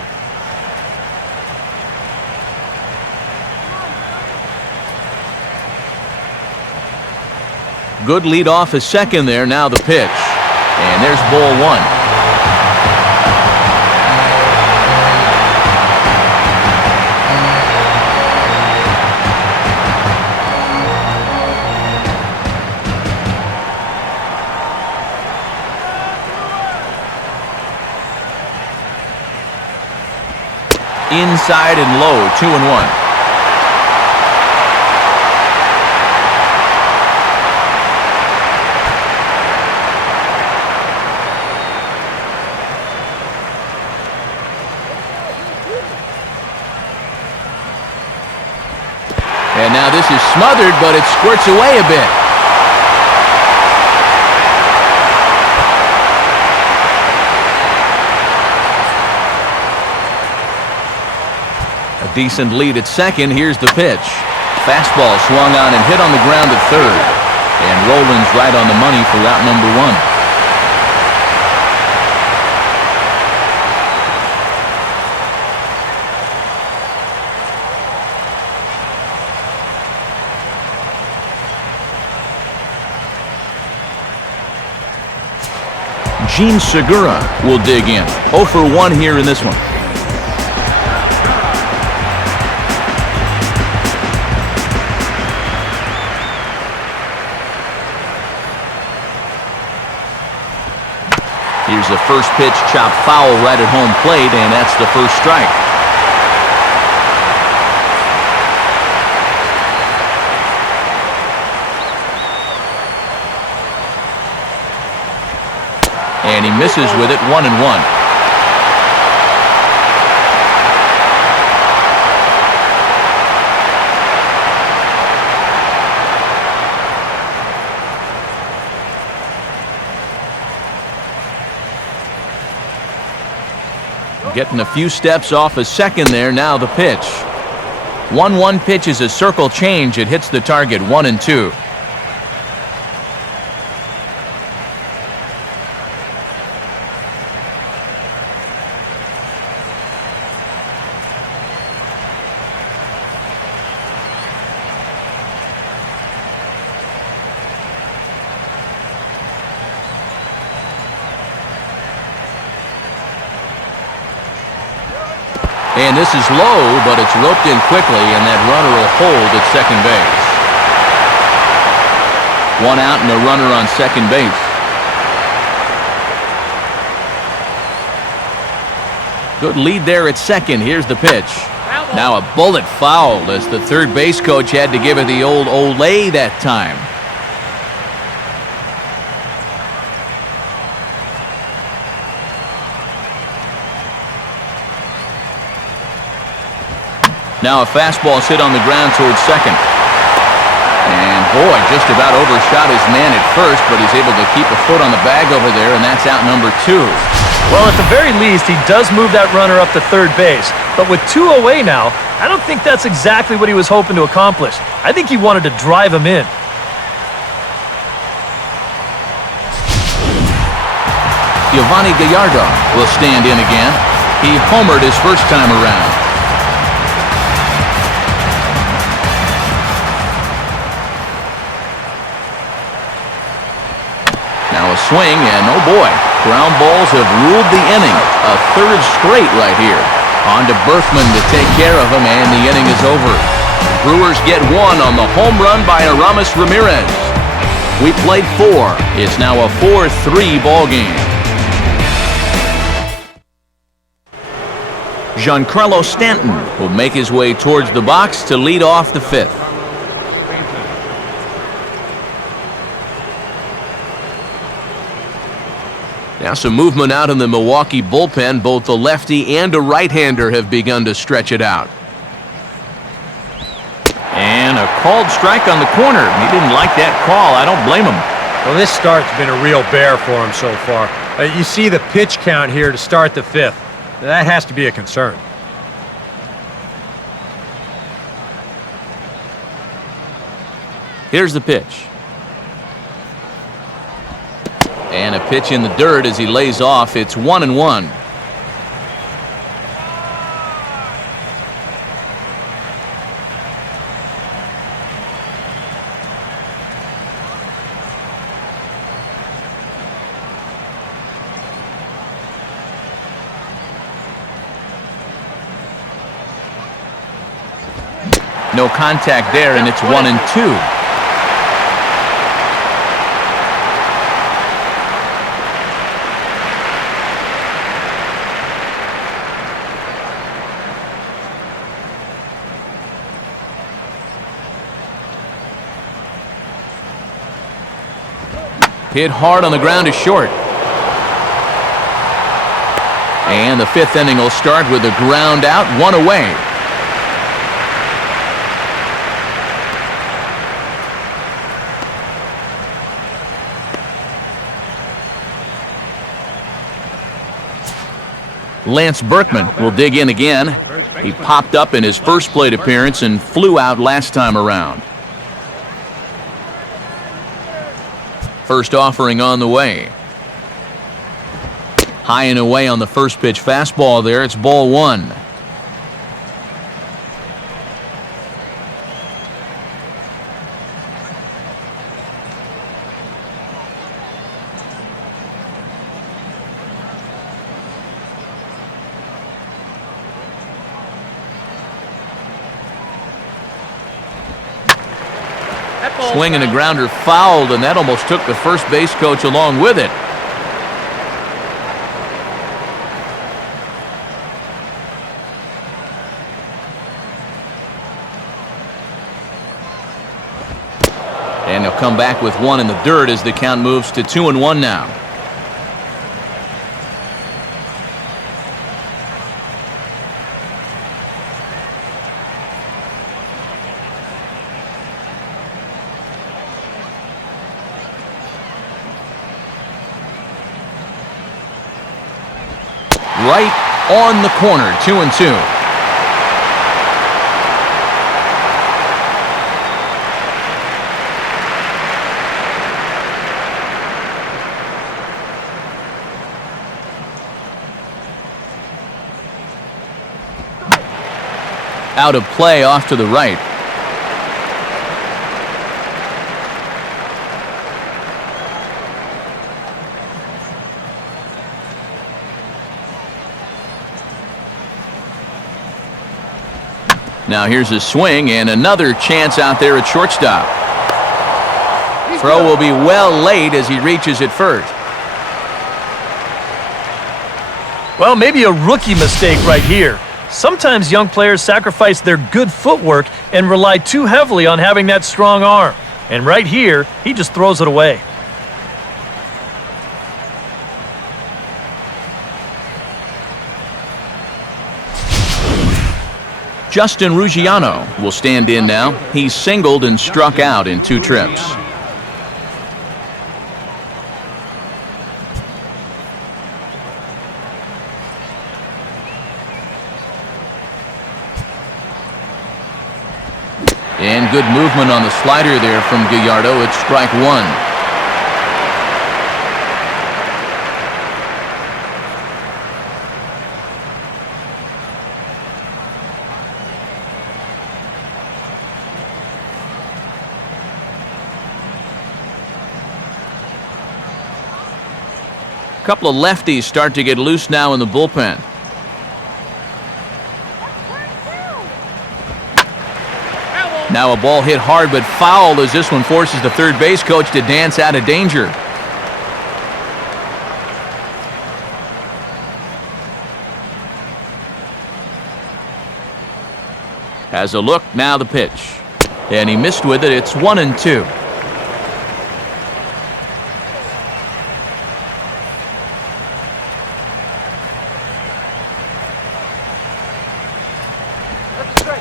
Good lead off his second there. Now the pitch. And there's ball 1. Inside and low, 2-1. And now this is smothered, but it squirts away a bit. decent lead at second. Here's the pitch. Fastball swung on and hit on the ground at third. And Roland's right on the money for out number one. Gene Segura will dig in. 0 for 1 here in this one. Here's the first pitch, chopped foul right at home plate, and that's the first strike. And he misses with it, 1-1. Getting a few steps off a second there. Now the pitch. 1-1 pitch is a circle change. It hits the target, 1-2. And this is low, but it's roped in quickly, and that runner will hold at second base. 1 out and a runner on second base. Good lead there at second. Here's the pitch. Now a bullet fouled as the third base coach had to give it the old Olay that time. Now a fastball hit on the ground towards second. And boy, just about overshot his man at first, but he's able to keep a foot on the bag over there, and that's out number 2. Well, at the very least, he does move that runner up to third base. But with 2 away now, I don't think that's exactly what he was hoping to accomplish. I think he wanted to drive him in. Giovanni Gallardo will stand in again. He homered his first time around. Now a swing, and oh boy, ground balls have ruled the inning. A third straight right here. On to Berthman to take care of him, and the inning is over. The Brewers get 1 on the home run by Aramis Ramirez. We played 4. It's now a 4-3 ball game. Giancarlo Stanton will make his way towards the box to lead off the 5th. Now some movement out in the Milwaukee bullpen. Both the lefty and a right-hander have begun to stretch it out. And a called strike on the corner. He didn't like that call. I don't blame him. Well, this start's been a real bear for him so far. You see the pitch count here to start the 5th. That has to be a concern. Here's the pitch. And a pitch in the dirt as he lays off. It's 1-1. No contact there, and it's 1-2. Hit hard on the ground is short. And the 5th inning will start with a ground out, 1 away. Lance Berkman will dig in again. He popped up in his first plate appearance and flew out last time around. First offering on the way. High and away on the first pitch fastball there. It's ball one. Swing and a grounder fouled, and that almost took the first base coach along with it. And he'll come back with one in the dirt as the count moves to 2-1 now. Right on the corner, 2-2. Out of play off to the right. Now here's a swing and another chance out there at shortstop. Throw will be well late as he reaches it first. Well, maybe a rookie mistake right here. Sometimes young players sacrifice their good footwork and rely too heavily on having that strong arm. And right here, he just throws it away. Justin Ruggiano will stand in now. He's singled and struck out in 2 trips. And good movement on the slider there from Gallardo. It's strike one. A couple of lefties start to get loose now in the bullpen. Now a ball hit hard but fouled as this one forces the third base coach to dance out of danger. Has a look, now the pitch. And he missed with it. It's 1-2.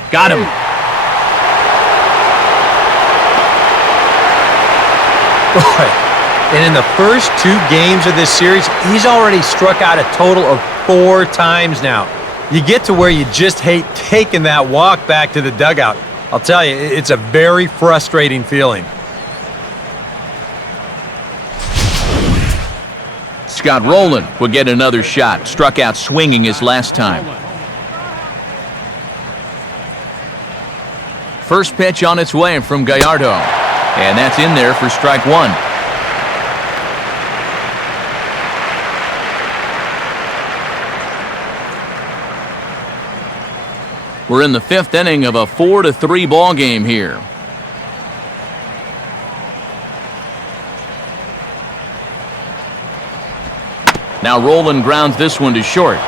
Got him. Boy, and in the first 2 games of this series, he's already struck out a total of 4 times now. You get to where you just hate taking that walk back to the dugout. I'll tell you, it's a very frustrating feeling. Scott Rowland will get another shot. Struck out swinging his last time. First pitch on its way from Gallardo. And that's in there for strike one. We're in the 5th inning of a 4-3 ball game here. Now Rowland grounds this one to short.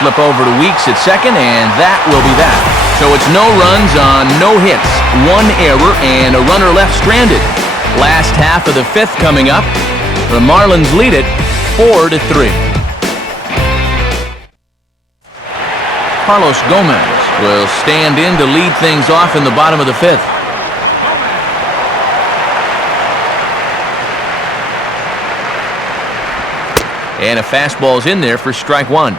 Flip over to Weeks at second, and that will be that. So it's no runs on no hits, 1 error, and a runner left stranded. Last half of the 5th coming up. The Marlins lead it 4-3. Carlos Gomez will stand in to lead things off in the bottom of the 5th. And a fastball's in there for strike one.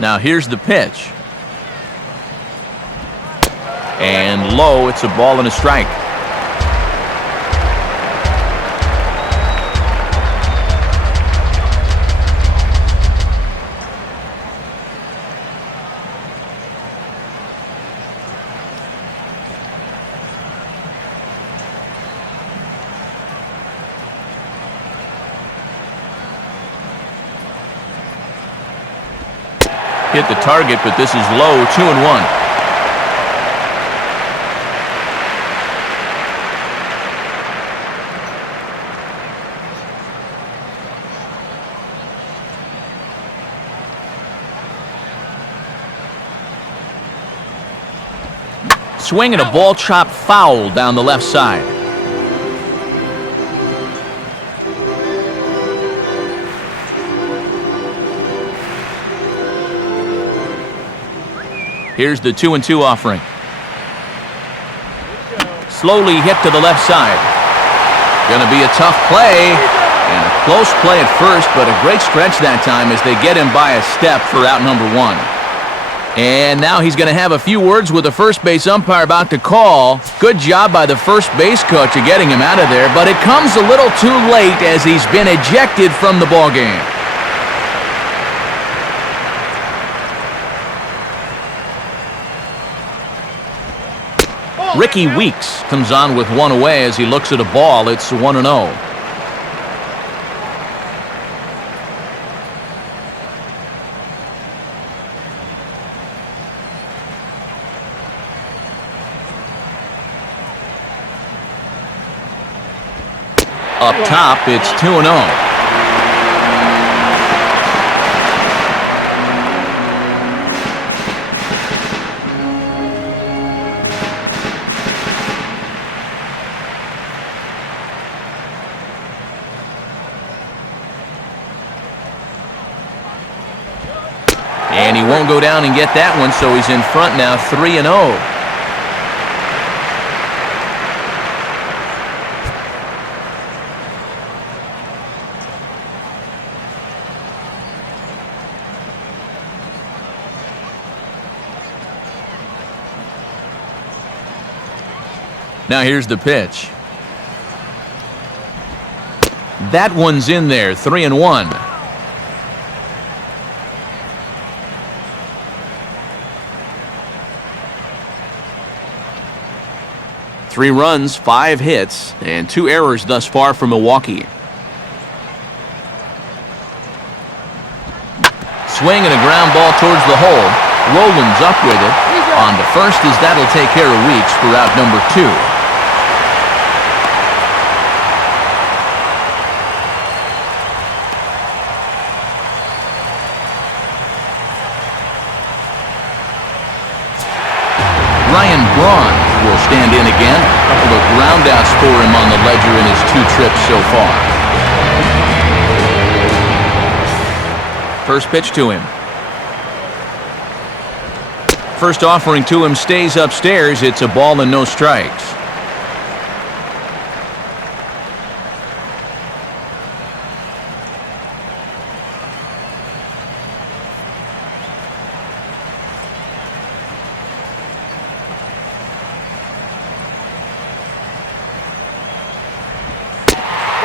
Now here's the pitch. And low, it's a ball and a strike. Hit the target, but this is low, 2-1. Swing and a ball chopped foul down the left side. Here's the 2-2 offering. Slowly hit to the left side. Gonna be a tough play. And a close play at first, but a great stretch that time as they get him by a step for out number one. And now he's going to have a few words with the first base umpire about to call. Good job by the first base coach of getting him out of there, but it comes a little too late as he's been ejected from the ballgame. Ricky Weeks comes on with one away as he looks at a ball. It's 1-0. Up top, it's 2-0. And he won't go down and get that one, so he's in front now, 3-0. Now here's the pitch. That one's in there, 3-1. Three runs, 5 hits, and 2 errors thus far for Milwaukee. Swing and a ground ball towards the hole. Rowland's up with it. On to first as that'll take care of Weeks for out number 2. Ryan Braun will stand in again. A couple of groundouts for him on the ledger in his 2 trips so far. First pitch to him. First offering to him stays upstairs. It's a ball and no strikes.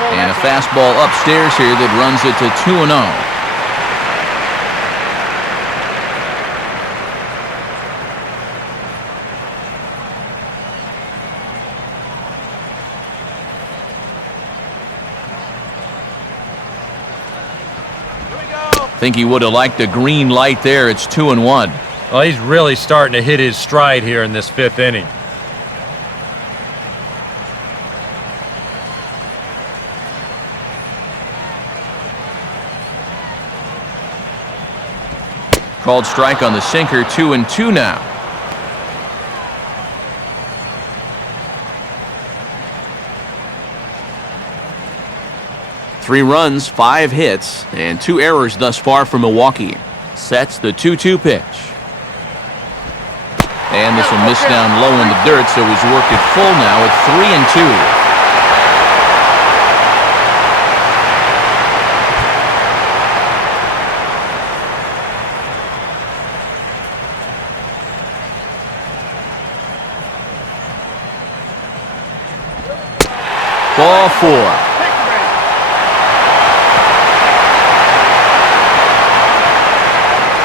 And a fastball upstairs here that runs it to 2-0. Think he would have liked a green light there. It's 2-1. Well, he's really starting to hit his stride here in this 5th inning. Called strike on the sinker, 2-2 now. 3 runs, 5 hits, and 2 errors thus far for Milwaukee. Sets the 2-2 pitch. And this will miss down low in the dirt, so he's worked it full now at 3-2. Ball 4.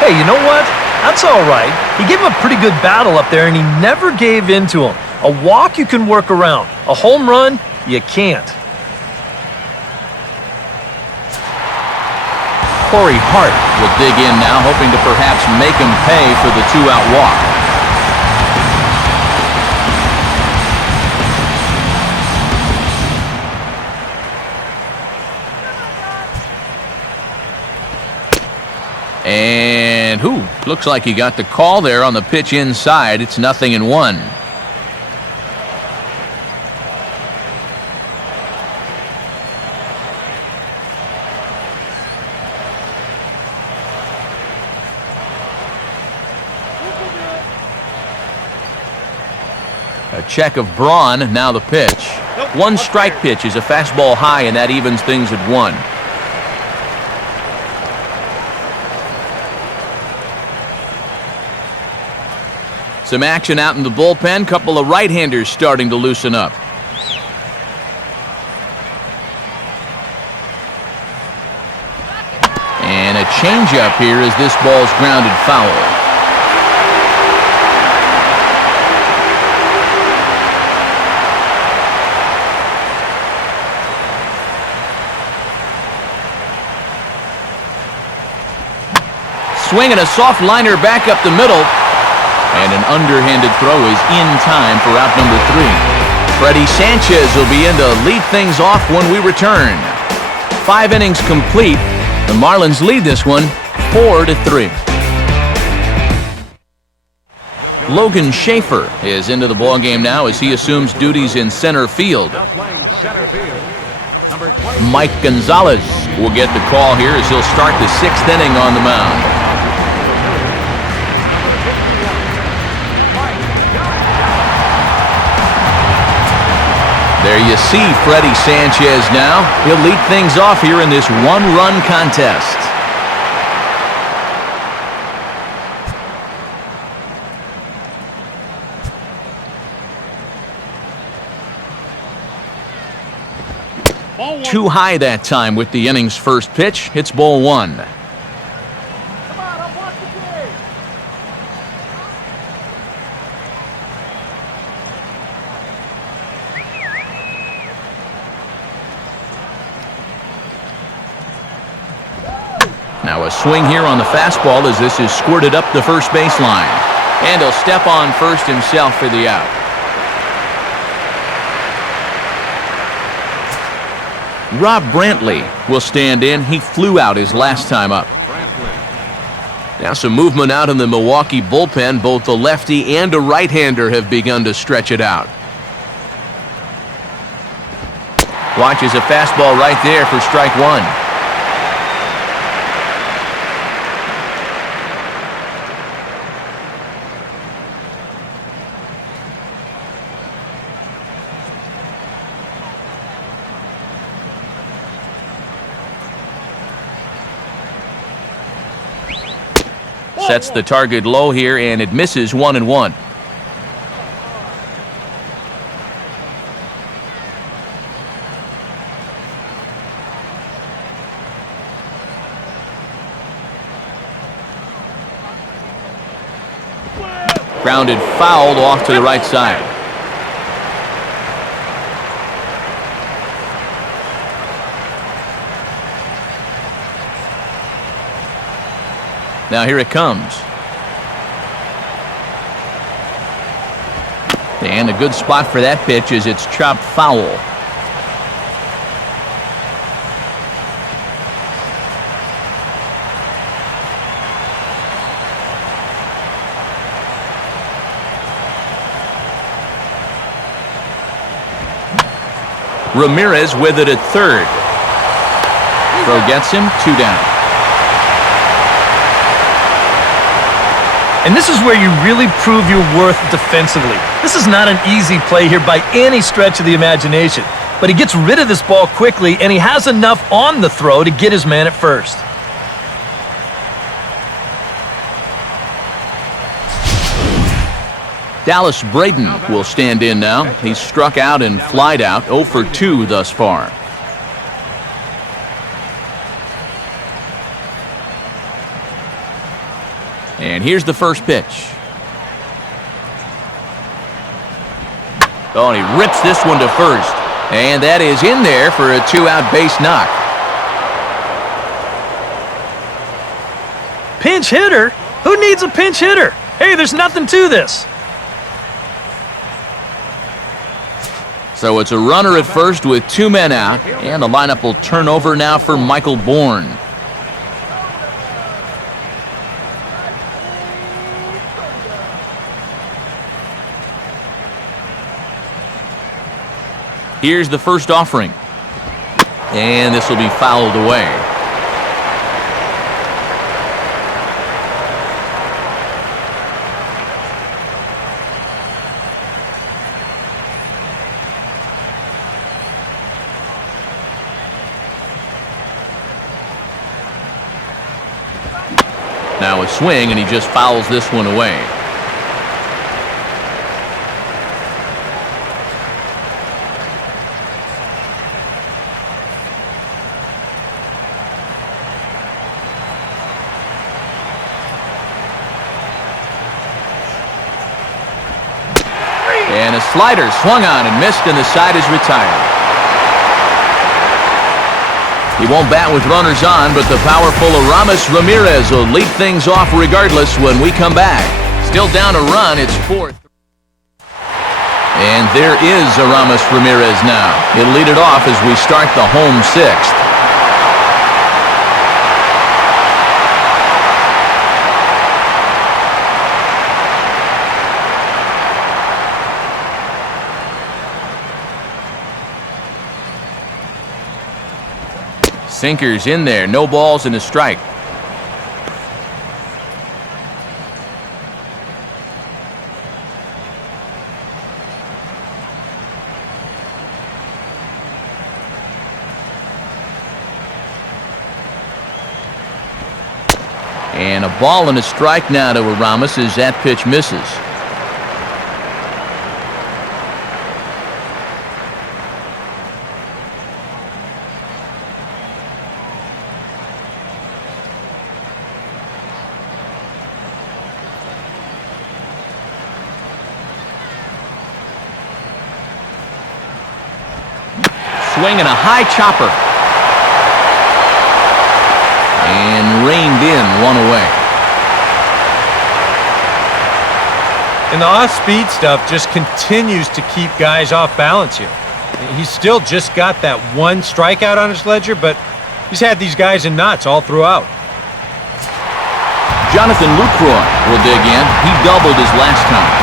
Hey, you know what? That's all right. He gave him a pretty good battle up there, and he never gave in to him. A walk you can work around. A home run, you can't. Corey Hart will dig in now, hoping to perhaps make him pay for the 2-out walk. And looks like he got the call there on the pitch inside. It's 0-1. A check of Braun, now the pitch. 1 strike pitch is a fastball high, and that evens things at 1. Some action out in the bullpen. Couple of right-handers starting to loosen up. And a changeup here as this ball's grounded foul. Swing and a soft liner back up the middle. And an underhanded throw is in time for out number 3. Freddie Sanchez will be in to lead things off when we return. 5 innings complete. The Marlins lead this one 4-3. Logan Schaefer is into the ballgame now as he assumes duties in center field. Mike Gonzalez will get the call here as he'll start the 6th inning on the mound. There you see Freddie Sanchez now. He'll lead things off here in this 1-run contest. Too high that time with the inning's first pitch. It's ball 1. Now a swing here on the fastball as this is squirted up the first baseline. And he'll step on first himself for the out. Rob Brantley will stand in. He flew out his last time up. Now some movement out in the Milwaukee bullpen. Both the lefty and a right-hander have begun to stretch it out. Watches a fastball right there for strike 1. Sets the target low here, and it misses 1-1. Grounded foul off to the right side. Now here it comes. And a good spot for that pitch as it's chopped foul. Ramirez with it at third. Throw gets him, 2 down. And this is where you really prove your worth defensively. This is not an easy play here by any stretch of the imagination. But he gets rid of this ball quickly, and he has enough on the throw to get his man at first. Dallas Braden will stand in now. He's struck out and flied out, 0 for 2 thus far. And here's the first pitch. Oh, and he rips this one to first. And that is in there for a 2-out base knock. Pinch hitter? Who needs a pinch hitter? Hey, there's nothing to this. So it's a runner at first with 2 men out, and the lineup will turn over now for Michael Bourne. Here's the first offering, and this will be fouled away. Now a swing, and he just fouls this one away. And a slider swung on and missed, and the side is retired. He won't bat with runners on, but the powerful Aramis Ramirez will lead things off regardless when we come back. Still down a run, it's 4th. And there is Aramis Ramirez now. He'll lead it off as we start the home 6th. Sinkers in there, no balls and a strike. And a ball and a strike now to Aramis as that pitch misses. Swing and a high chopper. And reined in, 1 away. And the off-speed stuff just continues to keep guys off balance here. He's still just got that 1 strikeout on his ledger, but he's had these guys in knots all throughout. Jonathan Lucroy will dig in. He doubled his last time.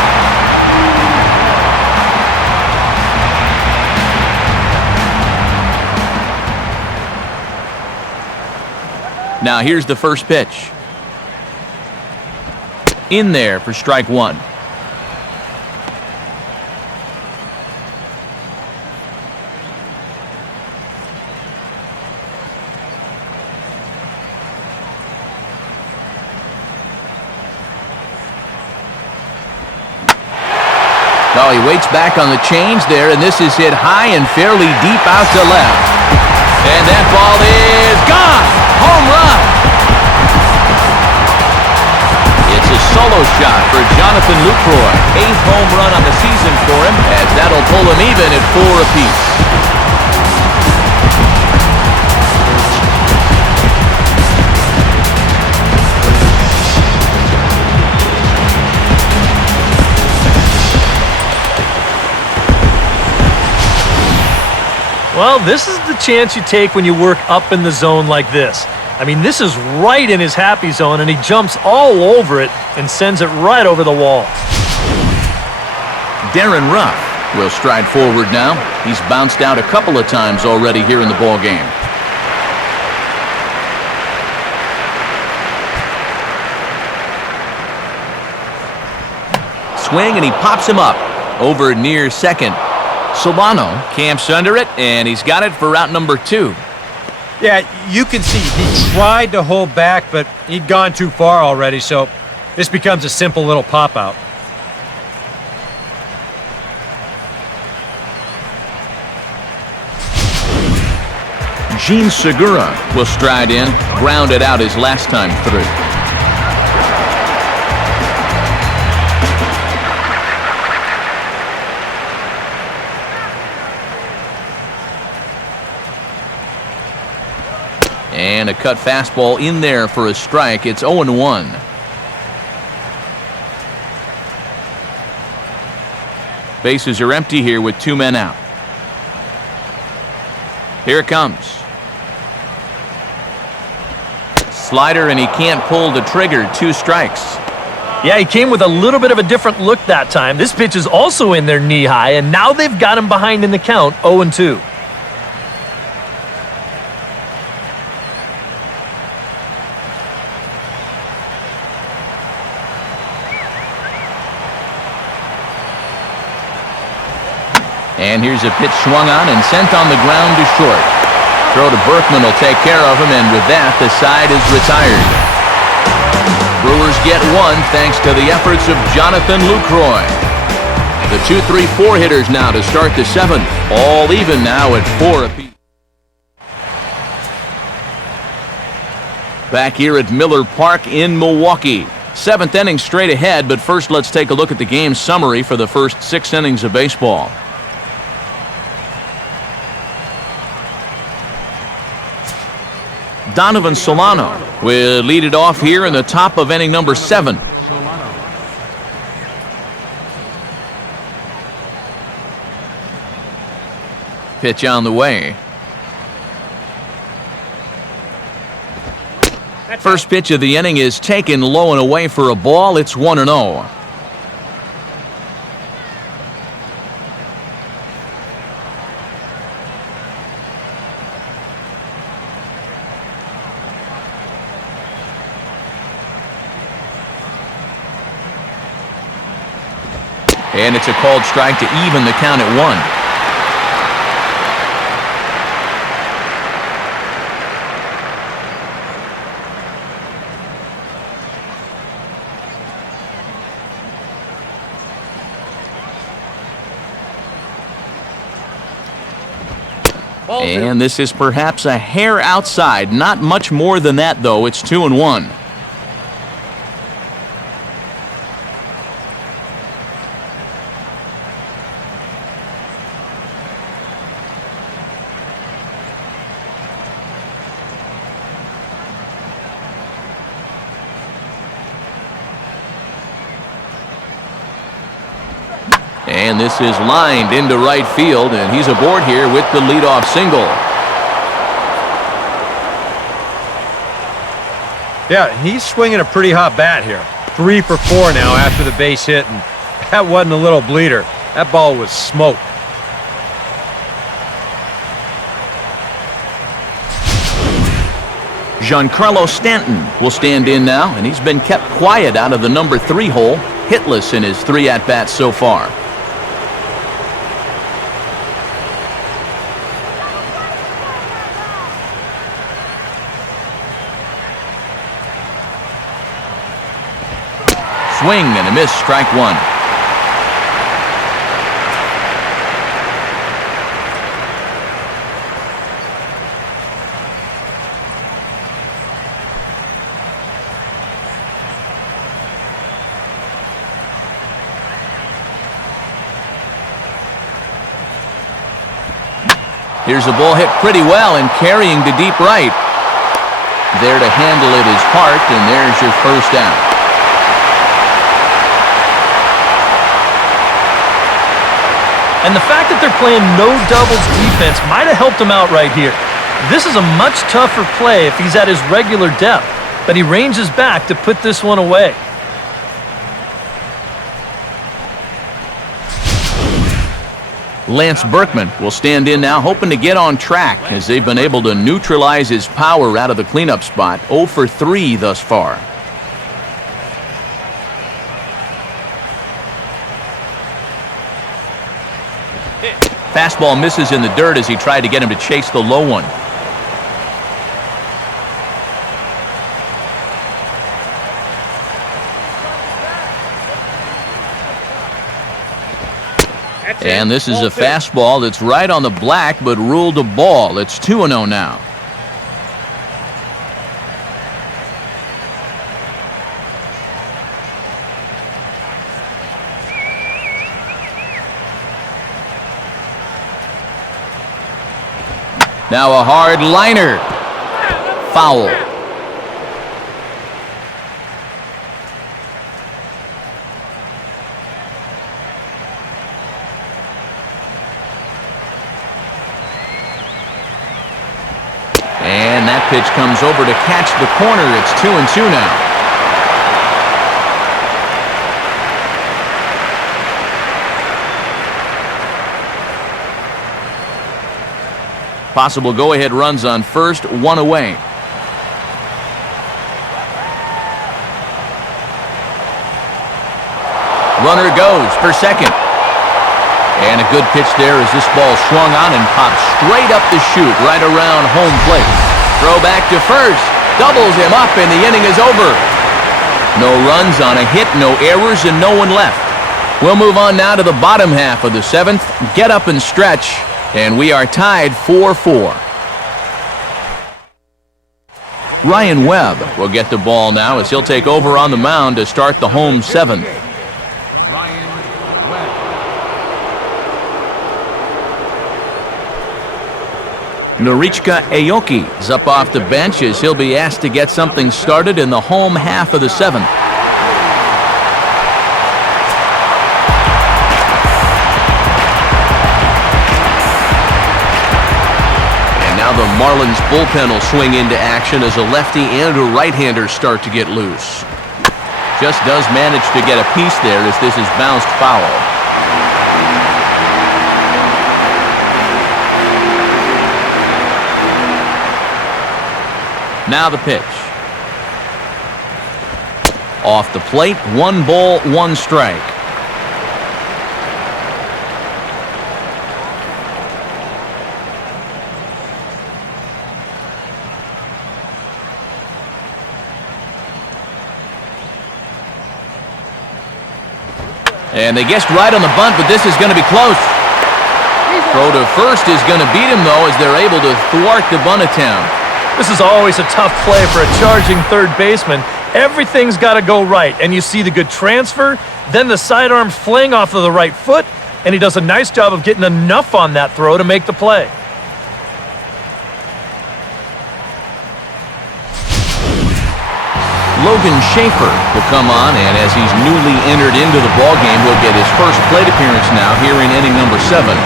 Now here's the first pitch. In there for strike 1. Oh, he waits back on the change there, and this is hit high and fairly deep out to left. And that ball is gone! Home run! It's a solo shot for Jonathan Lucroy. 8th home run on the season for him, as that'll pull him even at 4 apiece. Well, this is the chance you take when you work up in the zone like this. I mean, this is right in his happy zone, and he jumps all over it and sends it right over the wall. Darren Ruff will stride forward now. He's bounced out a couple of times already here in the ballgame. swing, and he pops him up over near second. Solano camps under it, and he's got it for out number 2. Yeah, you can see he tried to hold back, but he'd gone too far already, so this becomes a simple little pop-out. Gene Segura will stride in, grounded out his last time through. And a cut fastball in there for a strike. It's 0-1. Bases are empty here with 2 men out. Here it comes. Slider, and he can't pull the trigger. 2 strikes. Yeah, he came with a little bit of a different look that time. This pitch is also in there knee high, and now they've got him behind in the count, 0-2. And here's a pitch swung on and sent on the ground to short. Throw to Berkman will take care of him, and with that, the side is retired. Brewers get 1 thanks to the efforts of Jonathan Lucroy. The 2-3-4 hitters now to start the 7th. All even now at 4 apiece. Back here at Miller Park in Milwaukee. 7th inning straight ahead, but first let's take a look at the game summary for the first 6 innings of baseball. Donovan Solano will lead it off here in the top of inning number 7. Solano. Pitch on the way. First pitch of the inning is taken low and away for a ball. It's 1-0. And it's a called strike to even the count at 1. And this is perhaps a hair outside. Not much more than that, though. It's 2-1. And this is lined into right field, and he's aboard here with the leadoff single. Yeah, he's swinging a pretty hot bat here. 3 for 4 now after the base hit, and that wasn't a little bleeder. That ball was smoke. Giancarlo Stanton will stand in now, and he's been kept quiet out of the number 3 hole, hitless in his 3 at-bats so far. Swing and a miss, strike 1. Here's a ball hit pretty well and carrying to deep right. There to handle it is Hart, and there's your first out. And the fact that they're playing no doubles defense might have helped him out right here. This is a much tougher play if he's at his regular depth, but he ranges back to put this one away. Lance Berkman will stand in now, hoping to get on track as they've been able to neutralize his power out of the cleanup spot. 0 for 3 thus far. Fastball misses in the dirt as he tried to get him to chase the low one. And this is a fastball that's right on the black but ruled a ball. It's 2-0 now. Now a hard liner. Foul. And that pitch comes over to catch the corner. It's 2-2 now. Possible go-ahead runs on first, one away. Runner goes for second. And a good pitch there as this ball swung on and popped straight up the chute right around home plate. Throw back to first. Doubles him up and the inning is over. No runs on a hit, no errors, and no one left. We'll move on now to the bottom half of the seventh. Get up and stretch. And we are tied 4-4. Ryan Webb will get the ball now as he'll take over on the mound to start the home seventh. Ryan Webb. Norichka Aoki is up off the bench as he'll be asked to get something started in the home half of the seventh. The Marlins bullpen will swing into action as a lefty and a right-hander start to get loose. Just does manage to get a piece there as this is bounced foul. Now the pitch. Off the plate, 1 ball, 1 strike. And they guessed right on the bunt, but this is going to be close. Throw to first is going to beat him, though, as they're able to thwart the bunt attempt. This is always a tough play for a charging third baseman. Everything's got to go right, and you see the good transfer, then the sidearm fling off of the right foot, and he does a nice job of getting enough on that throw to make the play. Logan Schaefer will come on, and as he's newly entered into the ballgame, he'll get his first plate appearance now here in inning number 7.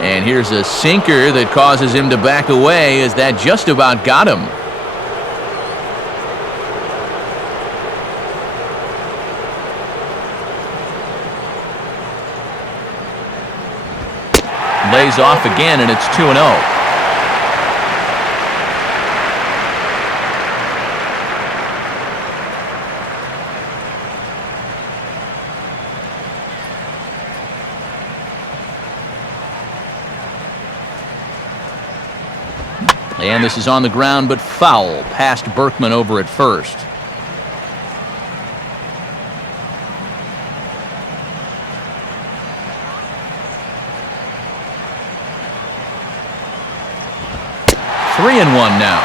And here's a sinker that causes him to back away as that just about got him. Lays off again, and it's 2-0. And this is on the ground, but foul past Berkman over at first. Three and one now.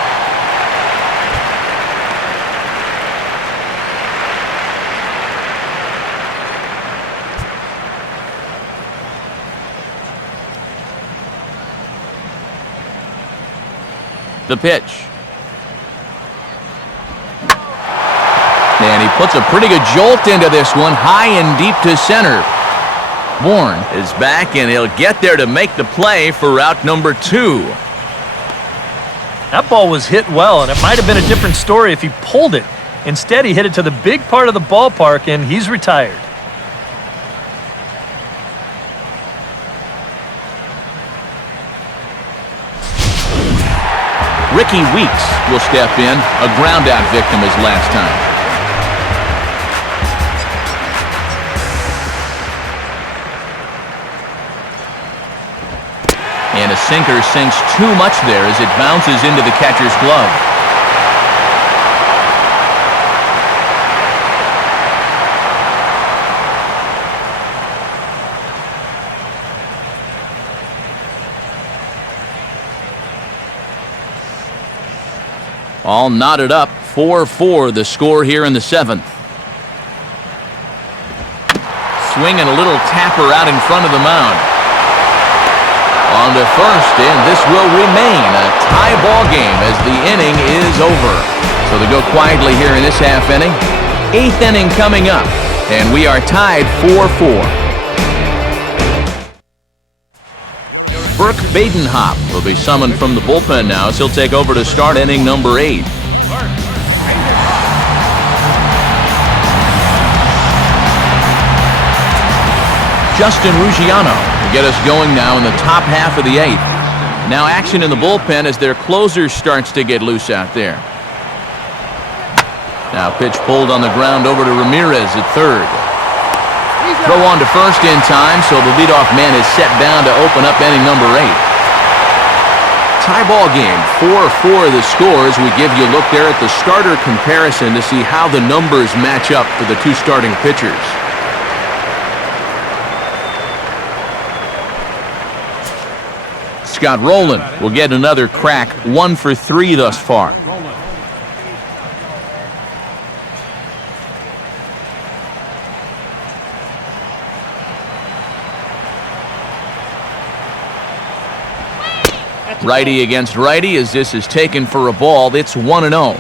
The pitch. And he puts a pretty good jolt into this one, high and deep to center. Bourne is back, and he'll get there to make the play for out number 2. That ball was hit well, and it might have been a different story if he pulled it. Instead, he hit it to the big part of the ballpark, and he's retired. Ricky Weeks will step in, a ground-out victim his last time. And a sinker sinks too much there as it bounces into the catcher's glove. All knotted up, 4-4 the score here in the 7th. Swinging a little tapper out in front of the mound. On to first, and this will remain a tie ball game as the inning is over. So they go quietly here in this half inning. 8th inning coming up, and we are tied 4-4. Burke Badenhop will be summoned from the bullpen now as he'll take over to start inning number 8. Justin Ruggiano will get us going now in the top half of the 8th. Now action in the bullpen as their closer starts to get loose out there. Now pitch pulled on the ground over to Ramirez at third. Throw on to first in time, so the leadoff man is set down to open up inning number 8. Tie ball game, 4-4 the score as we give you a look there at the starter comparison to see how the numbers match up for the two starting pitchers. Scott Rowland will get another crack, 1 for 3 thus far. Righty against righty as this is taken for a ball. It's 1-0.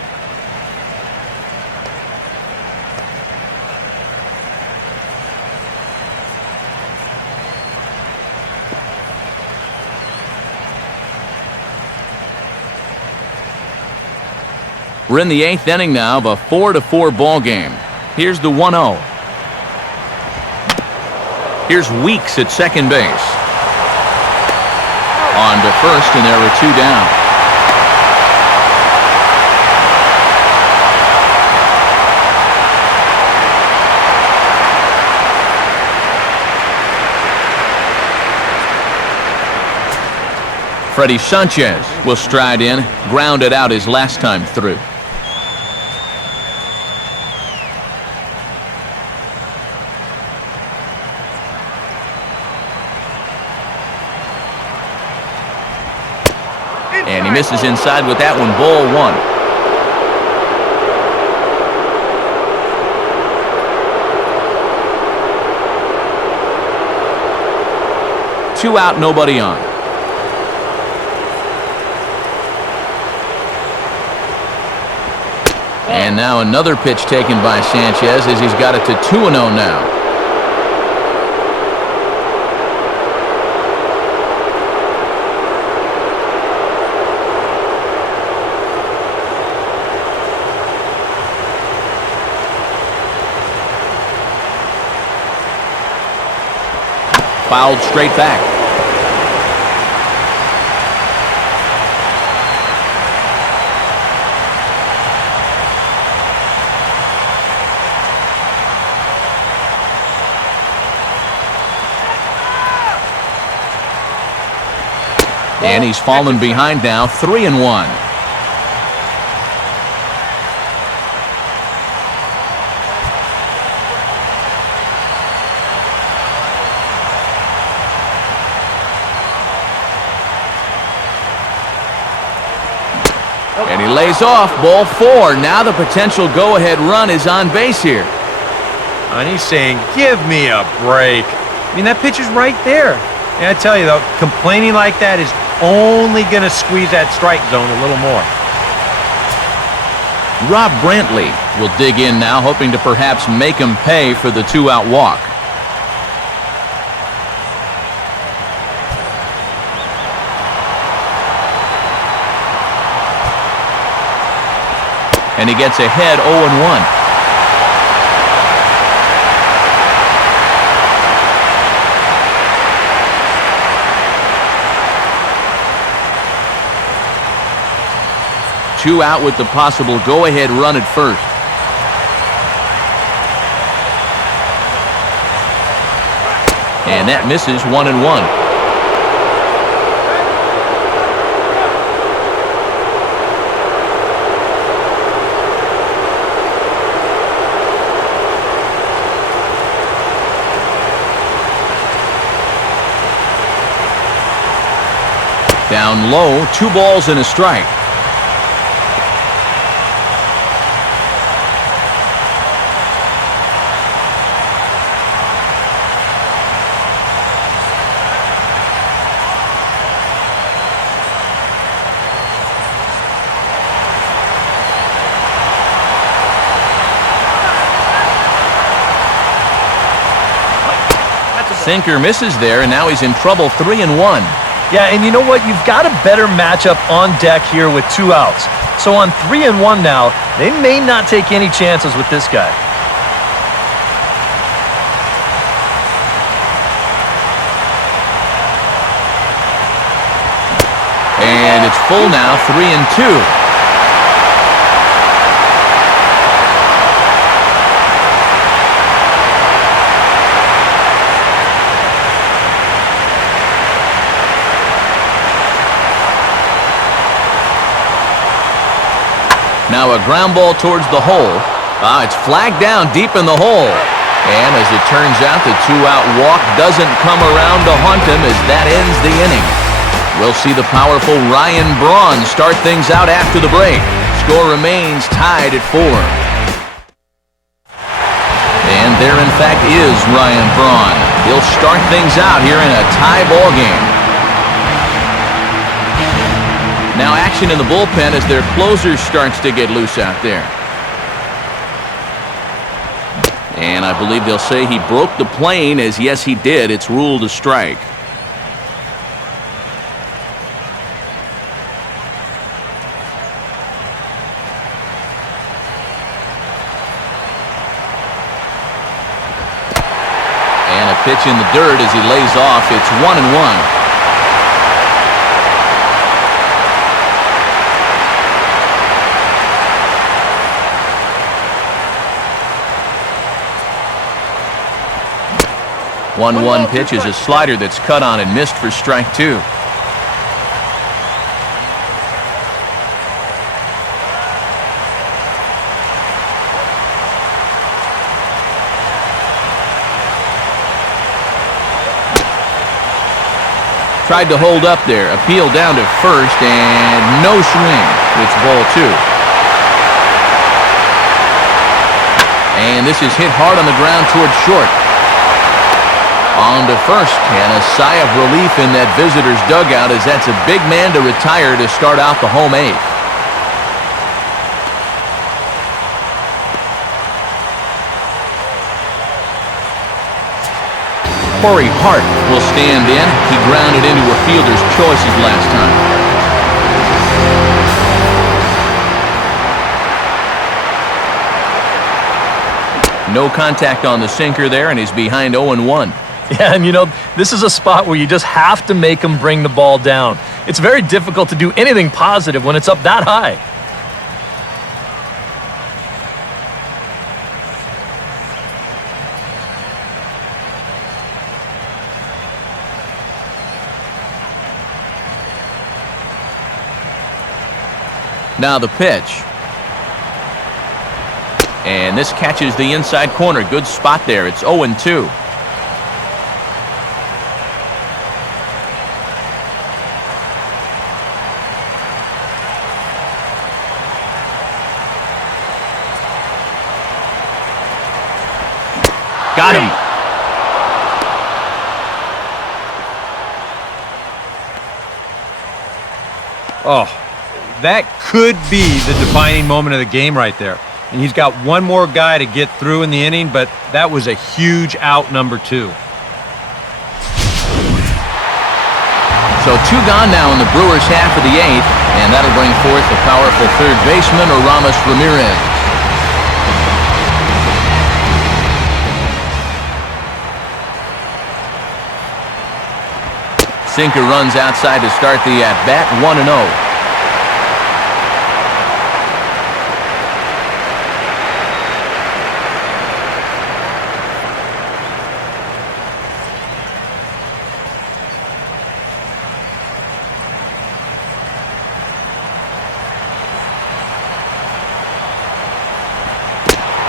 We're in the 8th inning now of a 4-4 ball game. Here's the 1-0. Here's Weeks at second base. On to first, and there were 2 down. Freddie Sanchez will stride in, grounded out his last time through. And he misses inside with that one, ball 1. Two out, nobody on. And now another pitch taken by Sanchez as he's got it to 2-0 now. Fouled straight back. And he's fallen behind now, 3-1. And he lays off, ball 4. Now the potential go-ahead run is on base here. And he's saying, give me a break. I mean, that pitch is right there. And I tell you, though, complaining like that is only going to squeeze that strike zone a little more. Rob Brantley will dig in now, hoping to perhaps make him pay for the 2-out walk. And he gets ahead 0-1. Two out with the possible go-ahead run at first. And that misses, 1-1. Down low, 2 balls and a strike. Sinker misses there, and now he's in trouble, 3-1. Yeah, and you know what? You've got a better matchup on deck here with 2 outs. So on 3-1 now, they may not take any chances with this guy. And it's full now, 3-2. Now a ground ball towards the hole. It's flagged down deep in the hole. And as it turns out, the 2-out walk doesn't come around to haunt him as that ends the inning. We'll see the powerful Ryan Braun start things out after the break. Score remains tied at 4. And there, in fact, is Ryan Braun. He'll start things out here in a tie ball game. Now action in the bullpen as their closer starts to get loose out there. And I believe they'll say he broke the plane, as yes he did. It's ruled a strike. And a pitch in the dirt as he lays off. It's 1-1. One pitch is a slider that's cut on and missed for strike 2. Tried to hold up there. Appeal down to first and no swing. It's ball 2. And this is hit hard on the ground towards short. On to first, and a sigh of relief in that visitor's dugout as that's a big man to retire to start out the home 8th. Corey Hart will stand in. He grounded into a fielder's choices last time. No contact on the sinker there, and he's behind 0-1. Yeah, and you know, this is a spot where you just have to make them bring the ball down. It's very difficult to do anything positive when it's up that high. Now the pitch. And this catches the inside corner. Good spot there. It's 0-2. Got him. Oh, that could be the defining moment of the game right there. And he's got one more guy to get through in the inning, but that was a huge out, number 2. So 2 gone now in the Brewers' half of the 8th, and that'll bring forth the powerful third baseman, Aramis Ramirez. Sinker runs outside to start the at-bat, 1-0.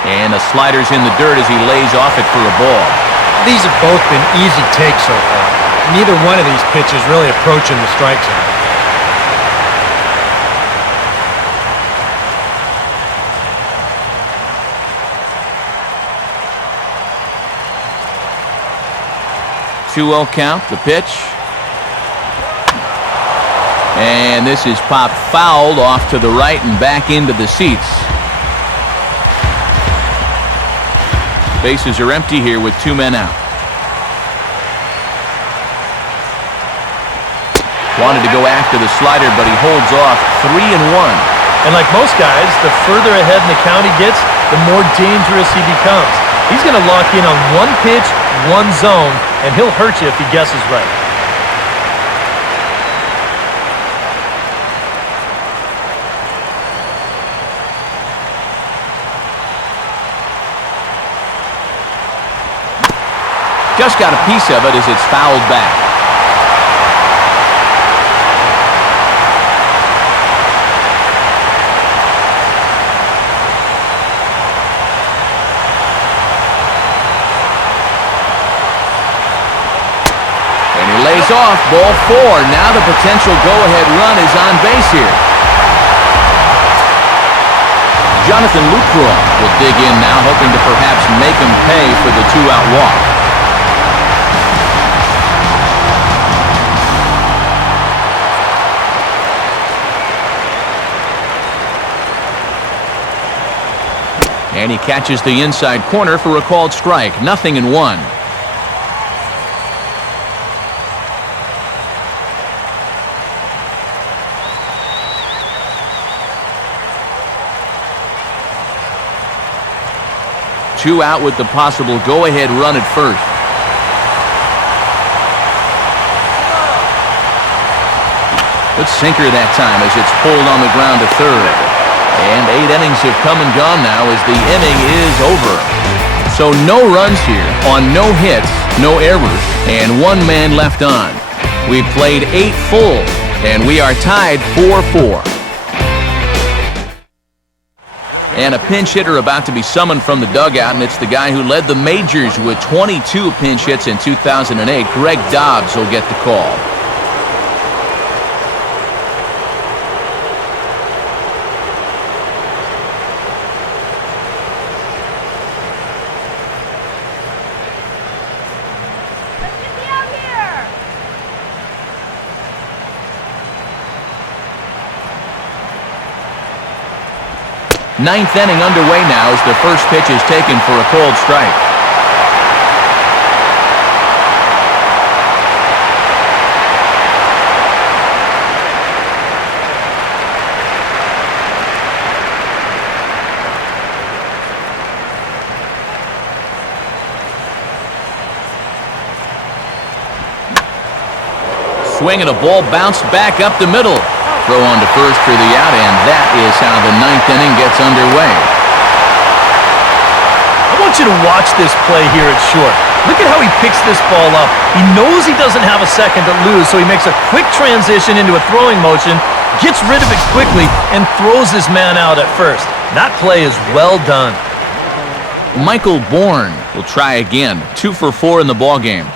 And the slider's in the dirt as he lays off it for a ball. These have both been easy takes so far. Neither one of these pitches really approaching the strike zone. 2-0 count. The pitch. And this is popped fouled off to the right and back into the seats. Bases are empty here with 2 men out. Wanted to go after the slider, but he holds off. 3-1. And like most guys, the further ahead in the count he gets, the more dangerous he becomes. He's going to lock in on one pitch, one zone, and he'll hurt you if he guesses right. Just got a piece of it as it's fouled back. Lays off, ball 4. Now the potential go-ahead run is on base here. Jonathan Lucroy will dig in now, hoping to perhaps make him pay for the 2-out walk. And he catches the inside corner for a called strike. 0-1. Two out with the possible go-ahead run at first. Good sinker that time as it's pulled on the ground to third. And 8 innings have come and gone now as the inning is over. So no runs here on no hits, no errors, and 1 man left on. We've played 8 full, and we are tied 4-4. And a pinch hitter about to be summoned from the dugout, and it's the guy who led the majors with 22 pinch hits in 2008. Greg Dobbs will get the call. Let's get me out here! 9th inning underway now as the first pitch is taken for a called strike. Swing and a ball bounced back up the middle. Throw on to first for the out, and that is how the 9th inning gets underway. I want you to watch this play here at short. Look at how he picks this ball up. He knows he doesn't have a second to lose, so he makes a quick transition into a throwing motion, gets rid of it quickly, and throws his man out at first. That play is well done. Michael Bourne will try again. 2 for 4 in the ballgame.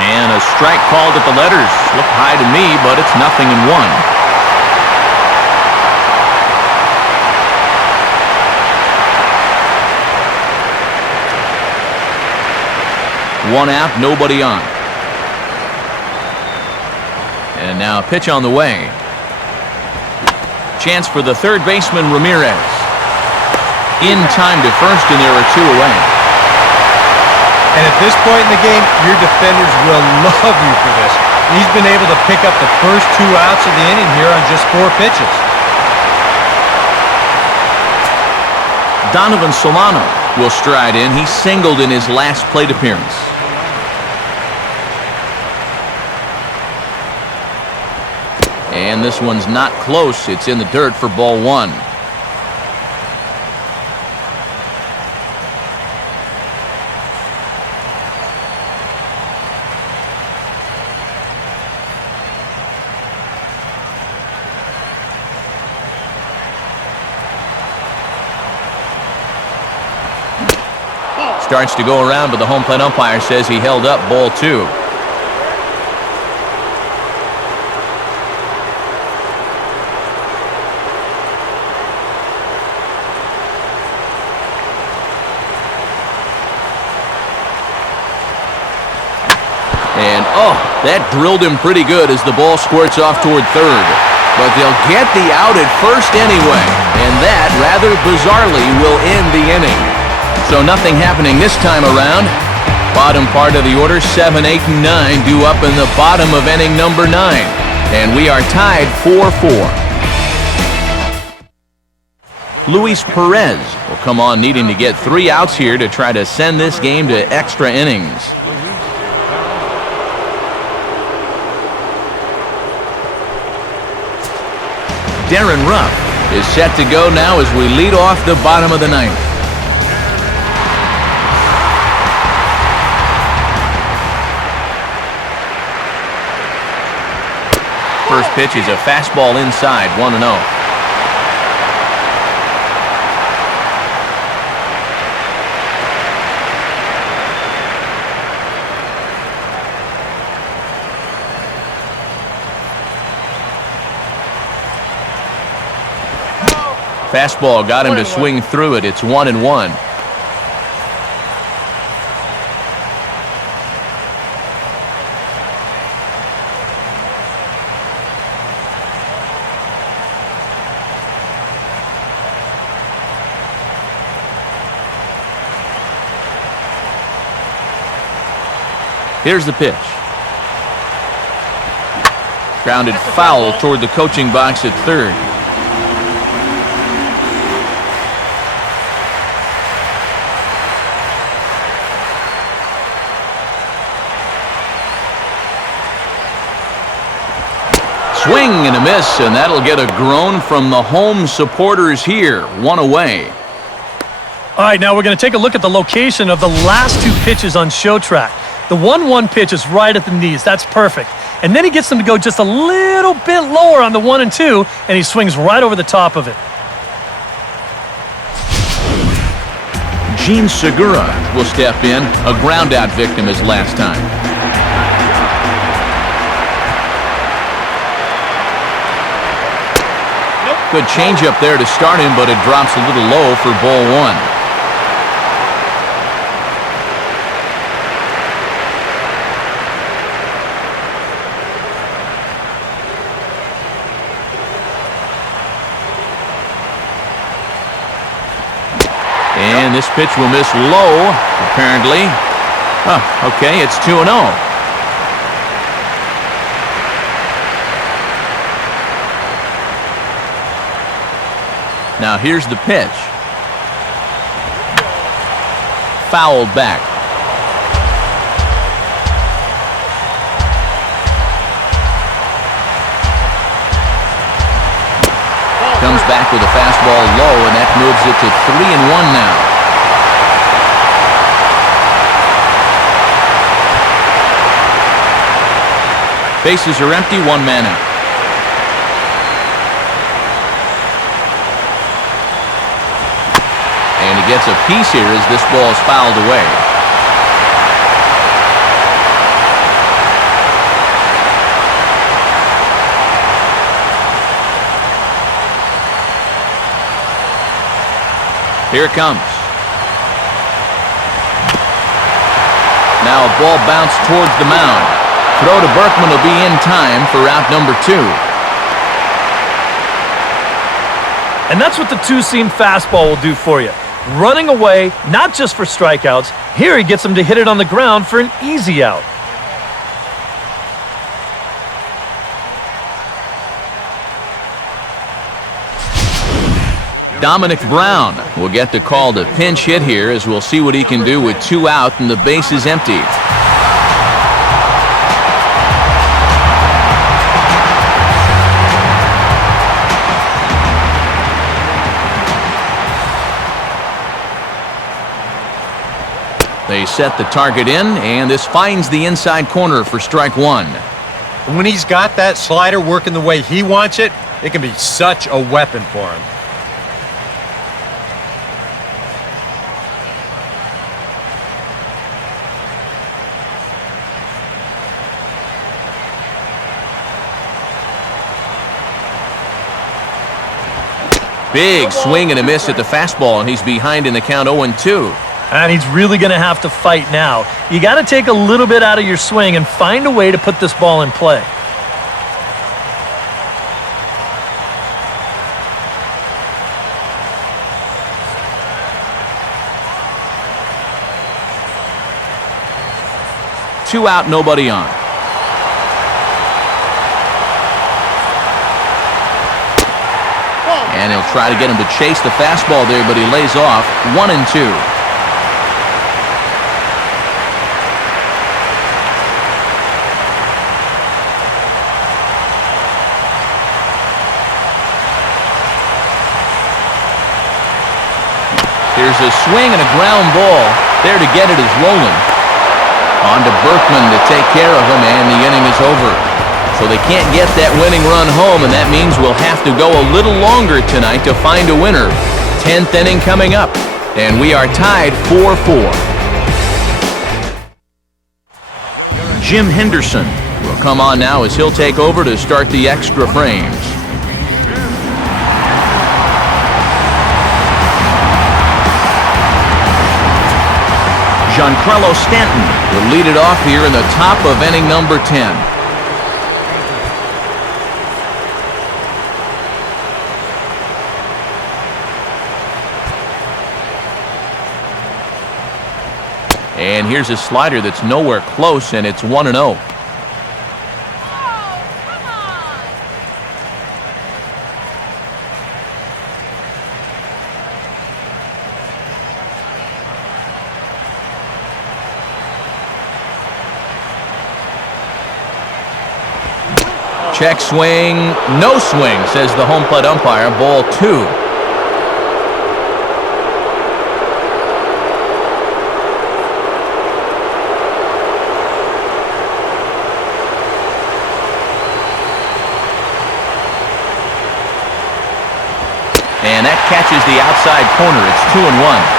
And a strike called at the letters. Looked high to me, but it's 0-1. One out, nobody on. And now a pitch on the way. Chance for the third baseman, Ramirez. In time to first, and there are 2 away. And at this point in the game, your defenders will love you for this. He's been able to pick up the first 2 outs of the inning here on just 4 pitches. Donovan Solano will stride in. He singled in his last plate appearance. And this one's not close. It's in the dirt for ball 1. Starts to go around, but the home plate umpire says he held up ball 2. And, oh, that drilled him pretty good as the ball squirts off toward third. But they'll get the out at first anyway. And that, rather bizarrely, will end the inning. So nothing happening this time around. Bottom part of the order, 7, 8, and 9 due up in the bottom of inning number 9. And we are tied 4-4. Luis Perez will come on needing to get 3 outs here to try to send this game to extra innings. Darren Ruff is set to go now as we lead off the bottom of the 9th. First pitch is a fastball inside, 1-0. Fastball got him to swing through it. It's 1-1. Here's the pitch. Grounded foul toward the coaching box at third. Swing and a miss, and that'll get a groan from the home supporters here. 1 away. All right, now we're going to take a look at the location of the last 2 pitches on show track. The 1-1 pitch is right at the knees. That's perfect. And then he gets them to go just a little bit lower on the 1 and 2, and he swings right over the top of it. Gene Segura will step in, a ground-out victim as last time. Good changeup there to start him, but it drops a little low for ball 1. And this pitch will miss low, apparently. Okay, it's 2-0. Now here's the pitch. Fouled back. Comes back with a fastball low, and that moves it to 3-1 now. Bases are empty, 1 man out. And he gets a piece here as this ball is fouled away. Here it comes. Now a ball bounced towards the mound. Throw to Berkman will be in time for out number 2. And that's what the 2-seam fastball will do for you. Running away, not just for strikeouts. Here he gets him to hit it on the ground for an easy out. Dominic Brown will get the call to pinch hit here, as we'll see what he can do with 2 out and the base is empty. They set the target in, and this finds the inside corner for strike 1. When he's got that slider working the way he wants it, it can be such a weapon for him. Big swing and a miss at the fastball, and he's behind in the count 0-2. And he's really going to have to fight now. You got to take a little bit out of your swing and find a way to put this ball in play. Two out, nobody on. And he'll try to get him to chase the fastball there, but he lays off. 1-2. Here's a swing and a ground ball. There to get it is Roland. On to Berkman to take care of him, and the inning is over. So they can't get that winning run home, and that means we'll have to go a little longer tonight to find a winner. 10th inning coming up, and we are tied 4-4. Jim Henderson will come on now as he'll take over to start the extra frames. Giancarlo Stanton will lead it off here in the top of inning number 10. And here's a slider that's nowhere close, and it's 1-0. Check swing, no swing, says the home plate umpire. Ball 2. And that catches the outside corner. It's 2-1.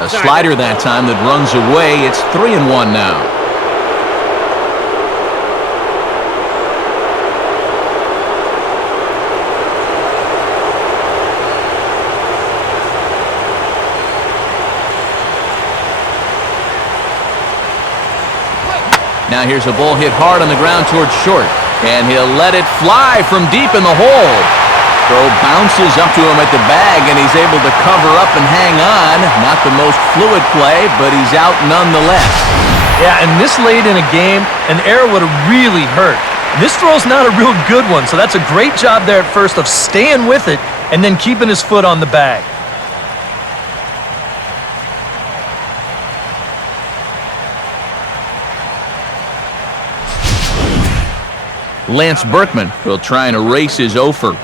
A slider that time that runs away. It's 3-1 now. Now here's a ball hit hard on the ground towards short, and he'll let it fly from deep in the hole. Throw bounces up to him at the bag, and he's able to cover up and hang on. Not the most fluid play, but he's out nonetheless. Yeah, and this late in a game, an error would have really hurt. This throw's not a real good one, so that's a great job there at first of staying with it and then keeping his foot on the bag. Lance Berkman will try and erase his 0 for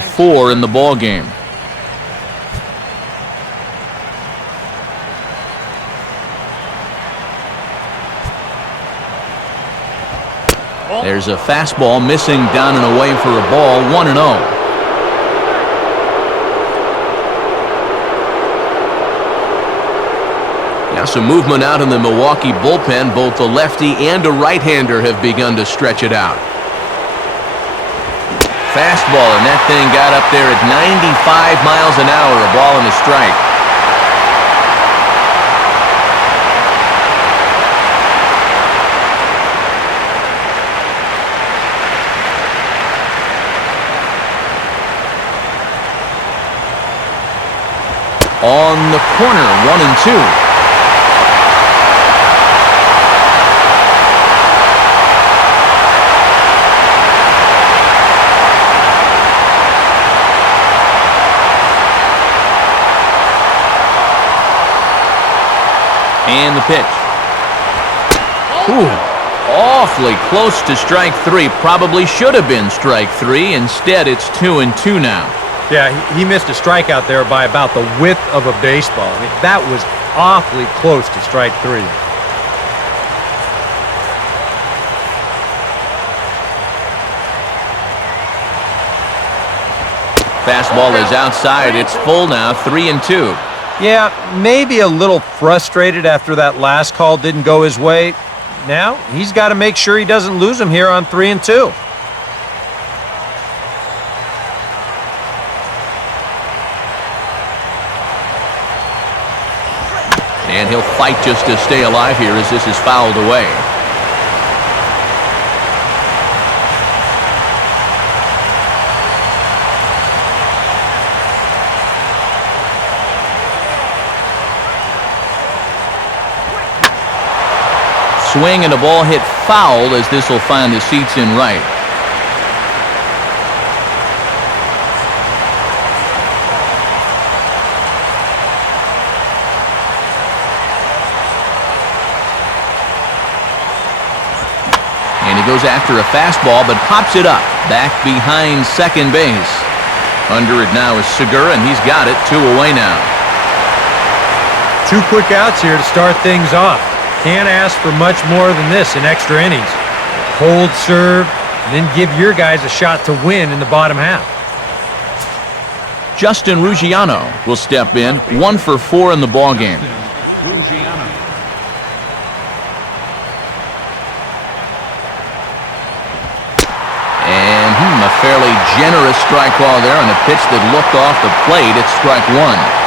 4 in the ball game. There's a fastball missing down and away for a ball. 1-0. Now some movement out in the Milwaukee bullpen. Both a lefty and a right-hander have begun to stretch it out. Fastball, and that thing got up there at 95 miles an hour, a ball and a strike. On the corner, 1-2. And the pitch. Ooh, awfully close to strike 3. Probably should have been strike 3. Instead, it's 2-2 now. Yeah, he missed a strikeout there by about the width of a baseball. I mean, that was awfully close to strike 3. Fastball is outside. It's full now, 3-2. Yeah, maybe a little frustrated after that last call didn't go his way. Now, he's got to make sure he doesn't lose him here on 3-2. And he'll fight just to stay alive here as this is fouled away. Swing and the ball hit foul as this will find the seats in right. And he goes after a fastball but pops it up back behind second base. Under it now is Segura, and he's got it 2 away now. 2 quick outs here to start things off. Can't ask for much more than this in extra innings. Cold serve, and then give your guys a shot to win in the bottom half. Justin Ruggiano will step in, 1 for 4 in the ballgame. Ruggiano. And a fairly generous strike call there on a pitch that looked off the plate. It's strike 1.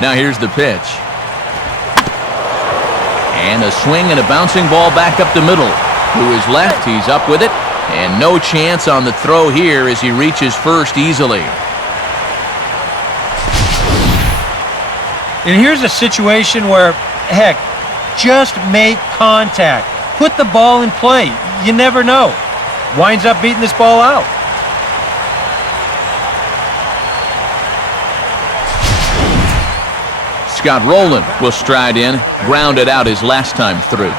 Now here's the pitch. And a swing and a bouncing ball back up the middle. To his left, he's up with it. And no chance on the throw here as he reaches first easily. And here's a situation where, heck, just make contact. Put the ball in play. You never know. Winds up beating this ball out. Scott Rowland will stride in, grounded out his last time through.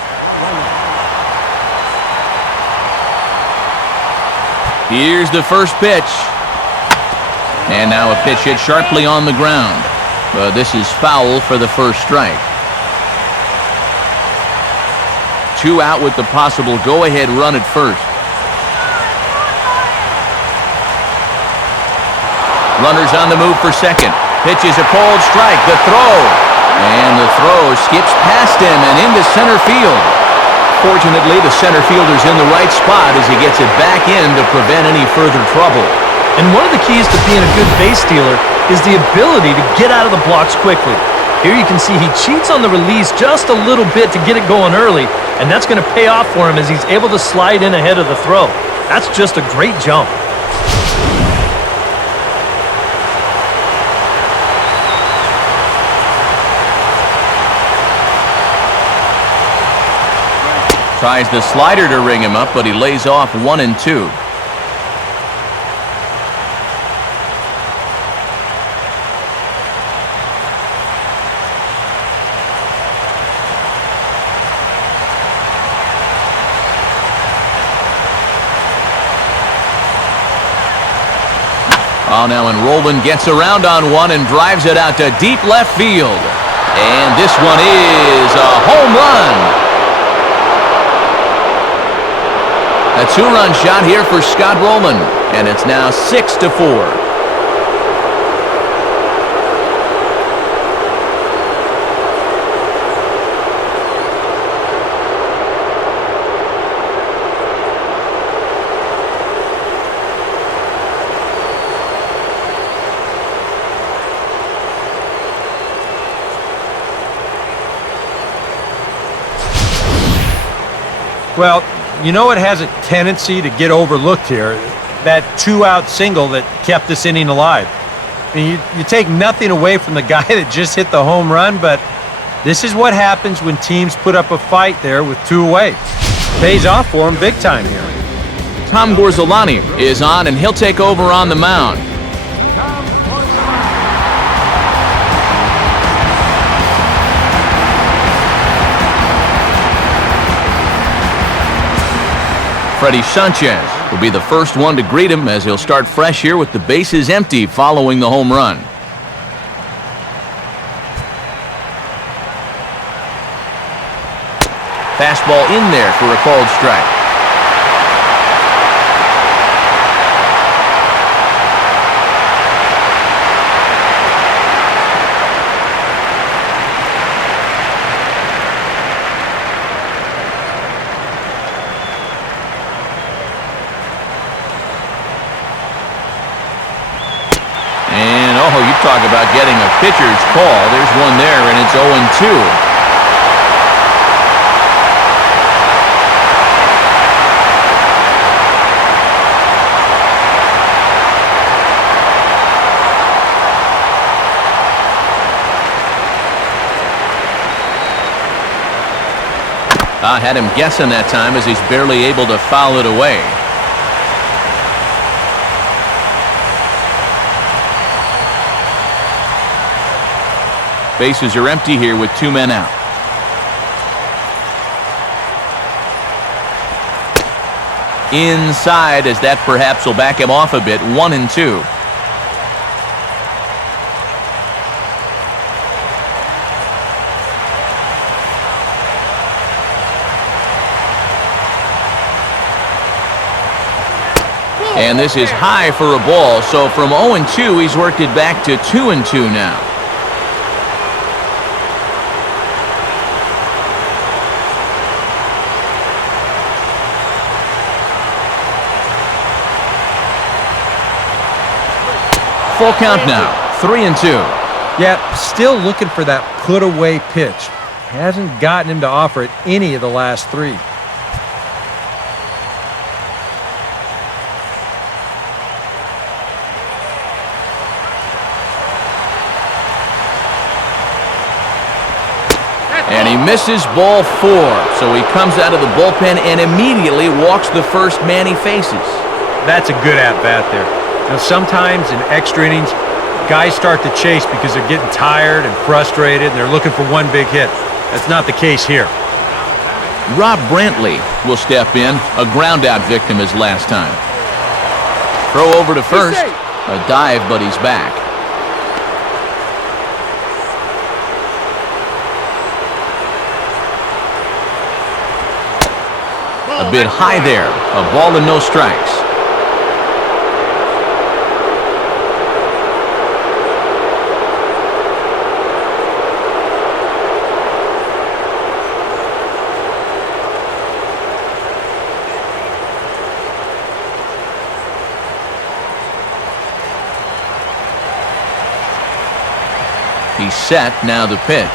Here's the first pitch. And now a pitch hit sharply on the ground. But this is foul for the first strike. 2 out with the possible go-ahead run at first. Runners on the move for second. Pitch is a cold strike. The throw. And the throw skips past him and into center field. Fortunately, the center fielder's in the right spot as he gets it back in to prevent any further trouble. And one of the keys to being a good base stealer is the ability to get out of the blocks quickly. Here you can see he cheats on the release just a little bit to get it going early, and that's going to pay off for him as he's able to slide in ahead of the throw. That's just a great jump. Tries the slider to ring him up, but he lays off 1-2. Oh, now and Rowland gets around on one and drives it out to deep left field. And this one is a home run. A 2-run shot here for Scott Rowland, and it's now 6-4. Well, you know it has a tendency to get overlooked here, that 2-out single that kept this inning alive. I mean, you take nothing away from the guy that just hit the home run, but this is what happens when teams put up a fight there with 2 away. Pays off for him big time here. Tom Gorzolani is on, and he'll take over on the mound. Freddie Sanchez will be the first one to greet him as he'll start fresh here with the bases empty following the home run. Fastball in there for a called strike. And, oh, you talk about getting a pitcher's call. There's one there, and it's 0-2. I had him guessing that time as he's barely able to foul it away. Bases are empty here with 2 men out. Inside, as that perhaps will back him off a bit. 1-2. And this is high for a ball, so from 0-2, he's worked it back to 2-2 now. Full count now, 3-2. Yeah, still looking for that put-away pitch. Hasn't gotten him to offer it any of the last 3. And he misses ball 4, so he comes out of the bullpen and immediately walks the first man he faces. That's a good at-bat there. You know, sometimes in extra innings, guys start to chase because they're getting tired and frustrated and they're looking for one big hit. That's not the case here. Rob Brantley will step in, a ground-out victim his last time. Throw over to first, a dive, but he's back. A bit high there, a ball and no strikes. He's set, now the pitch.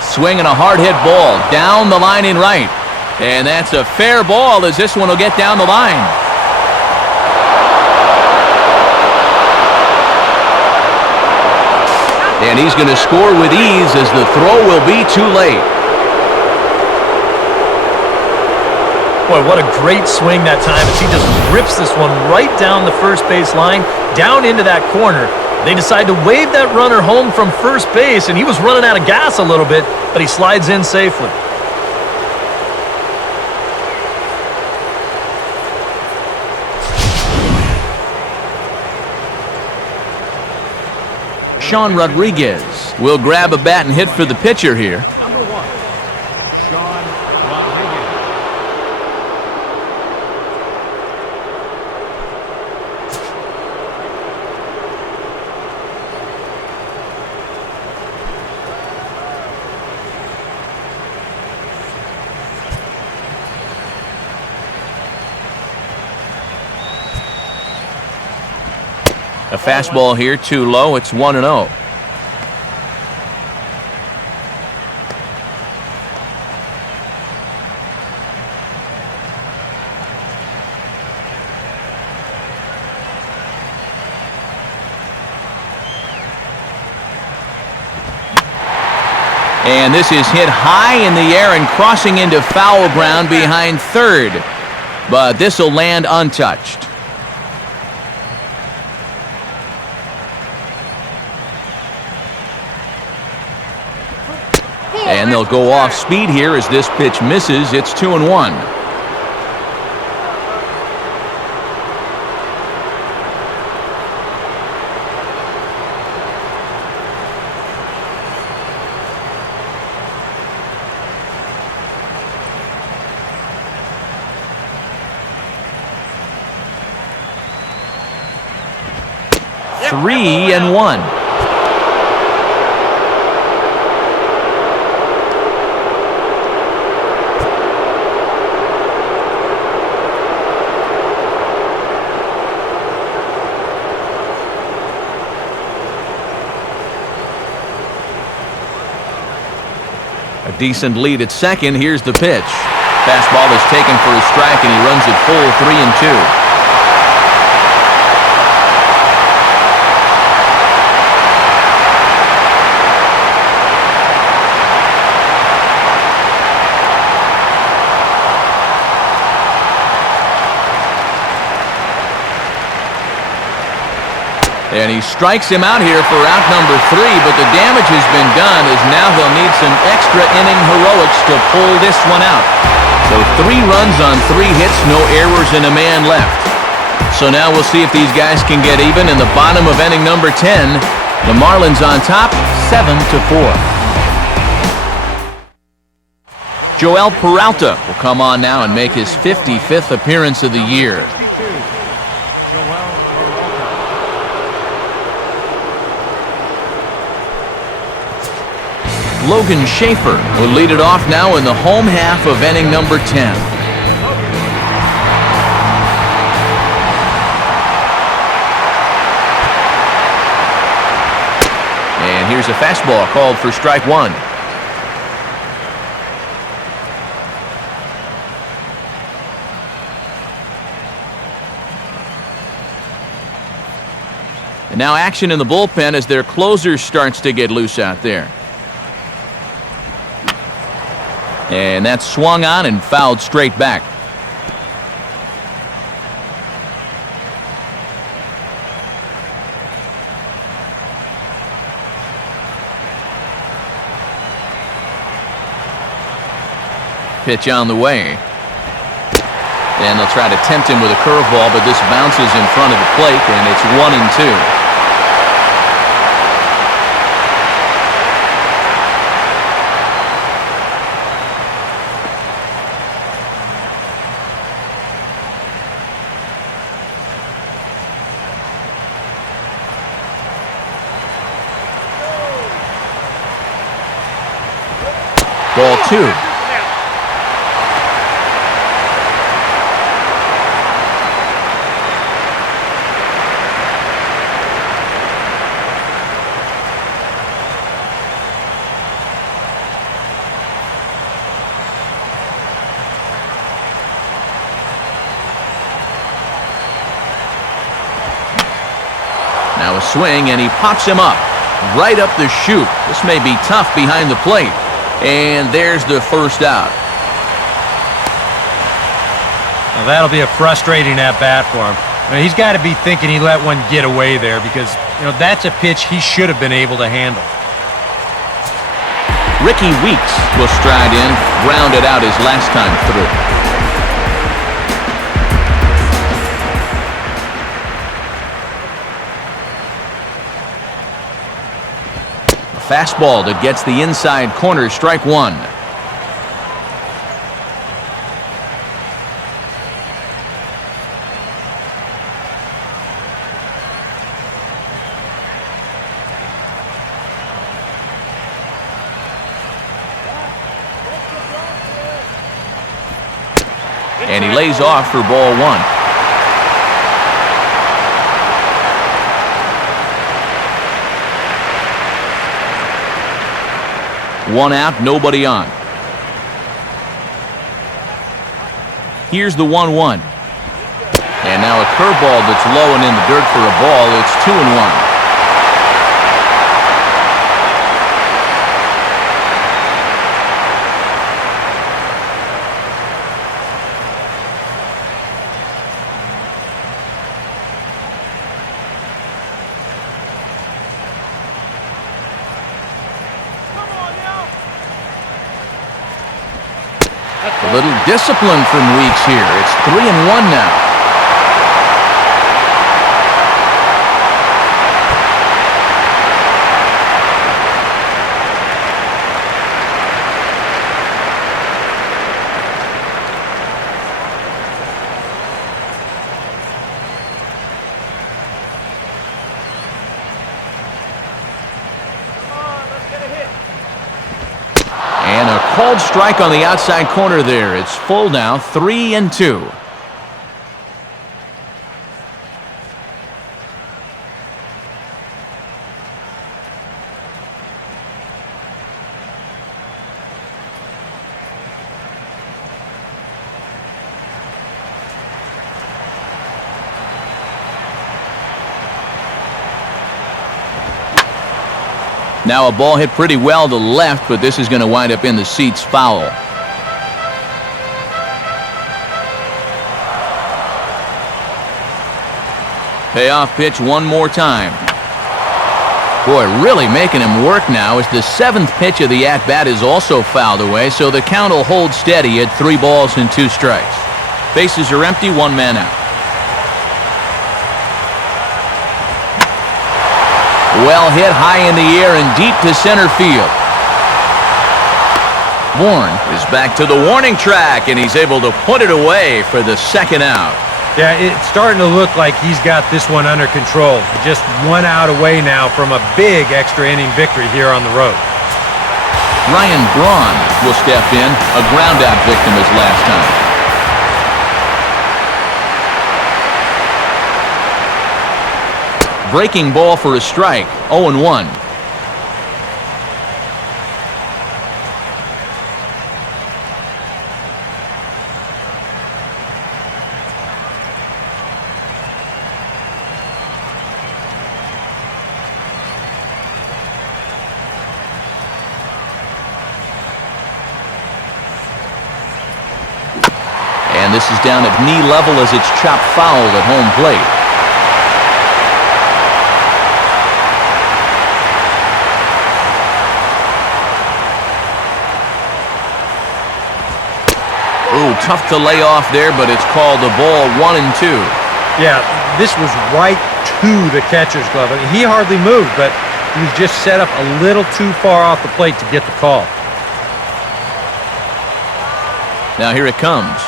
Swinging a hard hit ball down the line in right. And that's a fair ball as this one will get down the line. And he's going to score with ease as the throw will be too late. Boy, what a great swing that time as he just rips this one right down the first base line, down into that corner. They decide to wave that runner home from first base, and he was running out of gas a little bit, but he slides in safely. Sean Rodriguez will grab a bat and hit for the pitcher here. Number 1, Sean Rodriguez. A fastball here, too low. It's 1-0. And this is hit high in the air and crossing into foul ground behind third. But this will land untouched. And they'll go off speed here as this pitch misses. It's 2-1. 3-1. A decent lead at second. Here's the pitch. Fastball is taken for a strike, and he runs it full 3-2. And he strikes him out here for out number 3, but the damage has been done as now they'll need some extra inning heroics to pull this one out. So 3 runs on 3 hits, no errors, and a man left. So now we'll see if these guys can get even in the bottom of inning number 10. The Marlins on top, 7-4. Joel Peralta will come on now and make his 55th appearance of the year. 62, Joel Peralta. Logan Schaefer will lead it off now in the home half of inning number 10. And here's a fastball called for strike 1. And now action in the bullpen as their closer starts to get loose out there. And that's swung on and fouled straight back. Pitch on the way. And they'll try to tempt him with a curveball, but this bounces in front of the plate, and it's 1-2. Ball 2. Now a swing, and he pops him up right up the chute. This may be tough behind the plate. And there's the first out. Now that'll be a frustrating at-bat for him. He's got to be thinking he let one get away there because, that's a pitch he should have been able to handle. Ricky Weeks will stride in, grounded out his last time through. Fastball that gets the inside corner, strike 1. And he lays off for ball 1. One out, nobody on. Here's the 1-1. And now a curveball that's low and in the dirt for a ball. It's 2-1. A little discipline from Weeks here. It's 3-1 now. And a called strike on the outside corner there. It's full now, 3-2. Now a ball hit pretty well to left, but this is going to wind up in the seats foul. Payoff pitch one more time. Boy, really making him work now as the 7th pitch of the at-bat is also fouled away, so the count will hold steady at 3 balls and 2 strikes. Bases are empty, 1 man out. Well hit high in the air and deep to center field. Bourne is back to the warning track, and he's able to put it away for the 2nd out. Yeah, it's starting to look like he's got this one under control. Just 1 out away now from a big extra inning victory here on the road. Ryan Braun will step in, a ground-out victim as last time. Breaking ball for a strike, 0-1. And this is down at knee level as it's chopped foul at home plate. Ooh, tough to lay off there, but it's called the ball 1-2. Yeah, this was right to the catcher's glove. I mean, he hardly moved, but he was just set up a little too far off the plate to get the call. Now here it comes.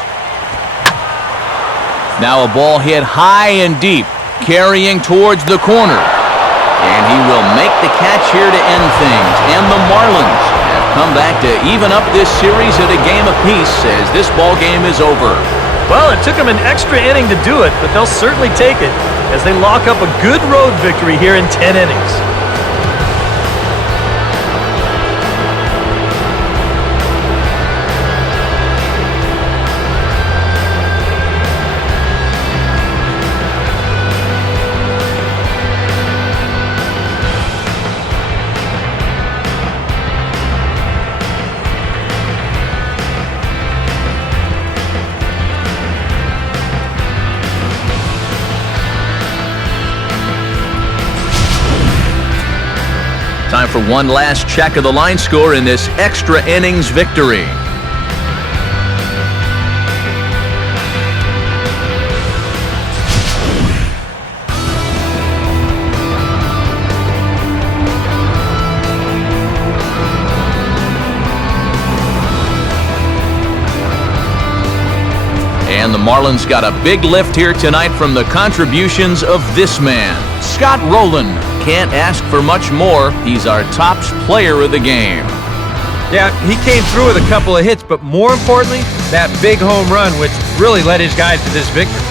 Now a ball hit high and deep, carrying towards the corner. And he will make the catch here to end things. And the Marlins have come back to even up this series at a game apiece as this ball game is over. Well, it took them an extra inning to do it, but they'll certainly take it as they lock up a good road victory here in 10 innings. Time for one last check of the line score in this extra innings victory. And the Marlins got a big lift here tonight from the contributions of this man, Scott Rowland. Can't ask for much more. He's our top player of the game. Yeah, he came through with a couple of hits, but more importantly, that big home run, which really led his guys to this victory.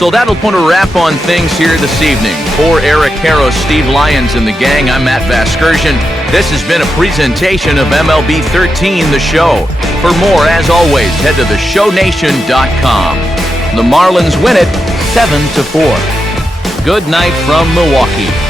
So that'll put a wrap on things here this evening. For Eric Harrow, Steve Lyons, and the gang, I'm Matt Vasgersian. This has been a presentation of MLB 13, the show. For more, as always, head to theshownation.com. The Marlins win it 7-4. Good night from Milwaukee.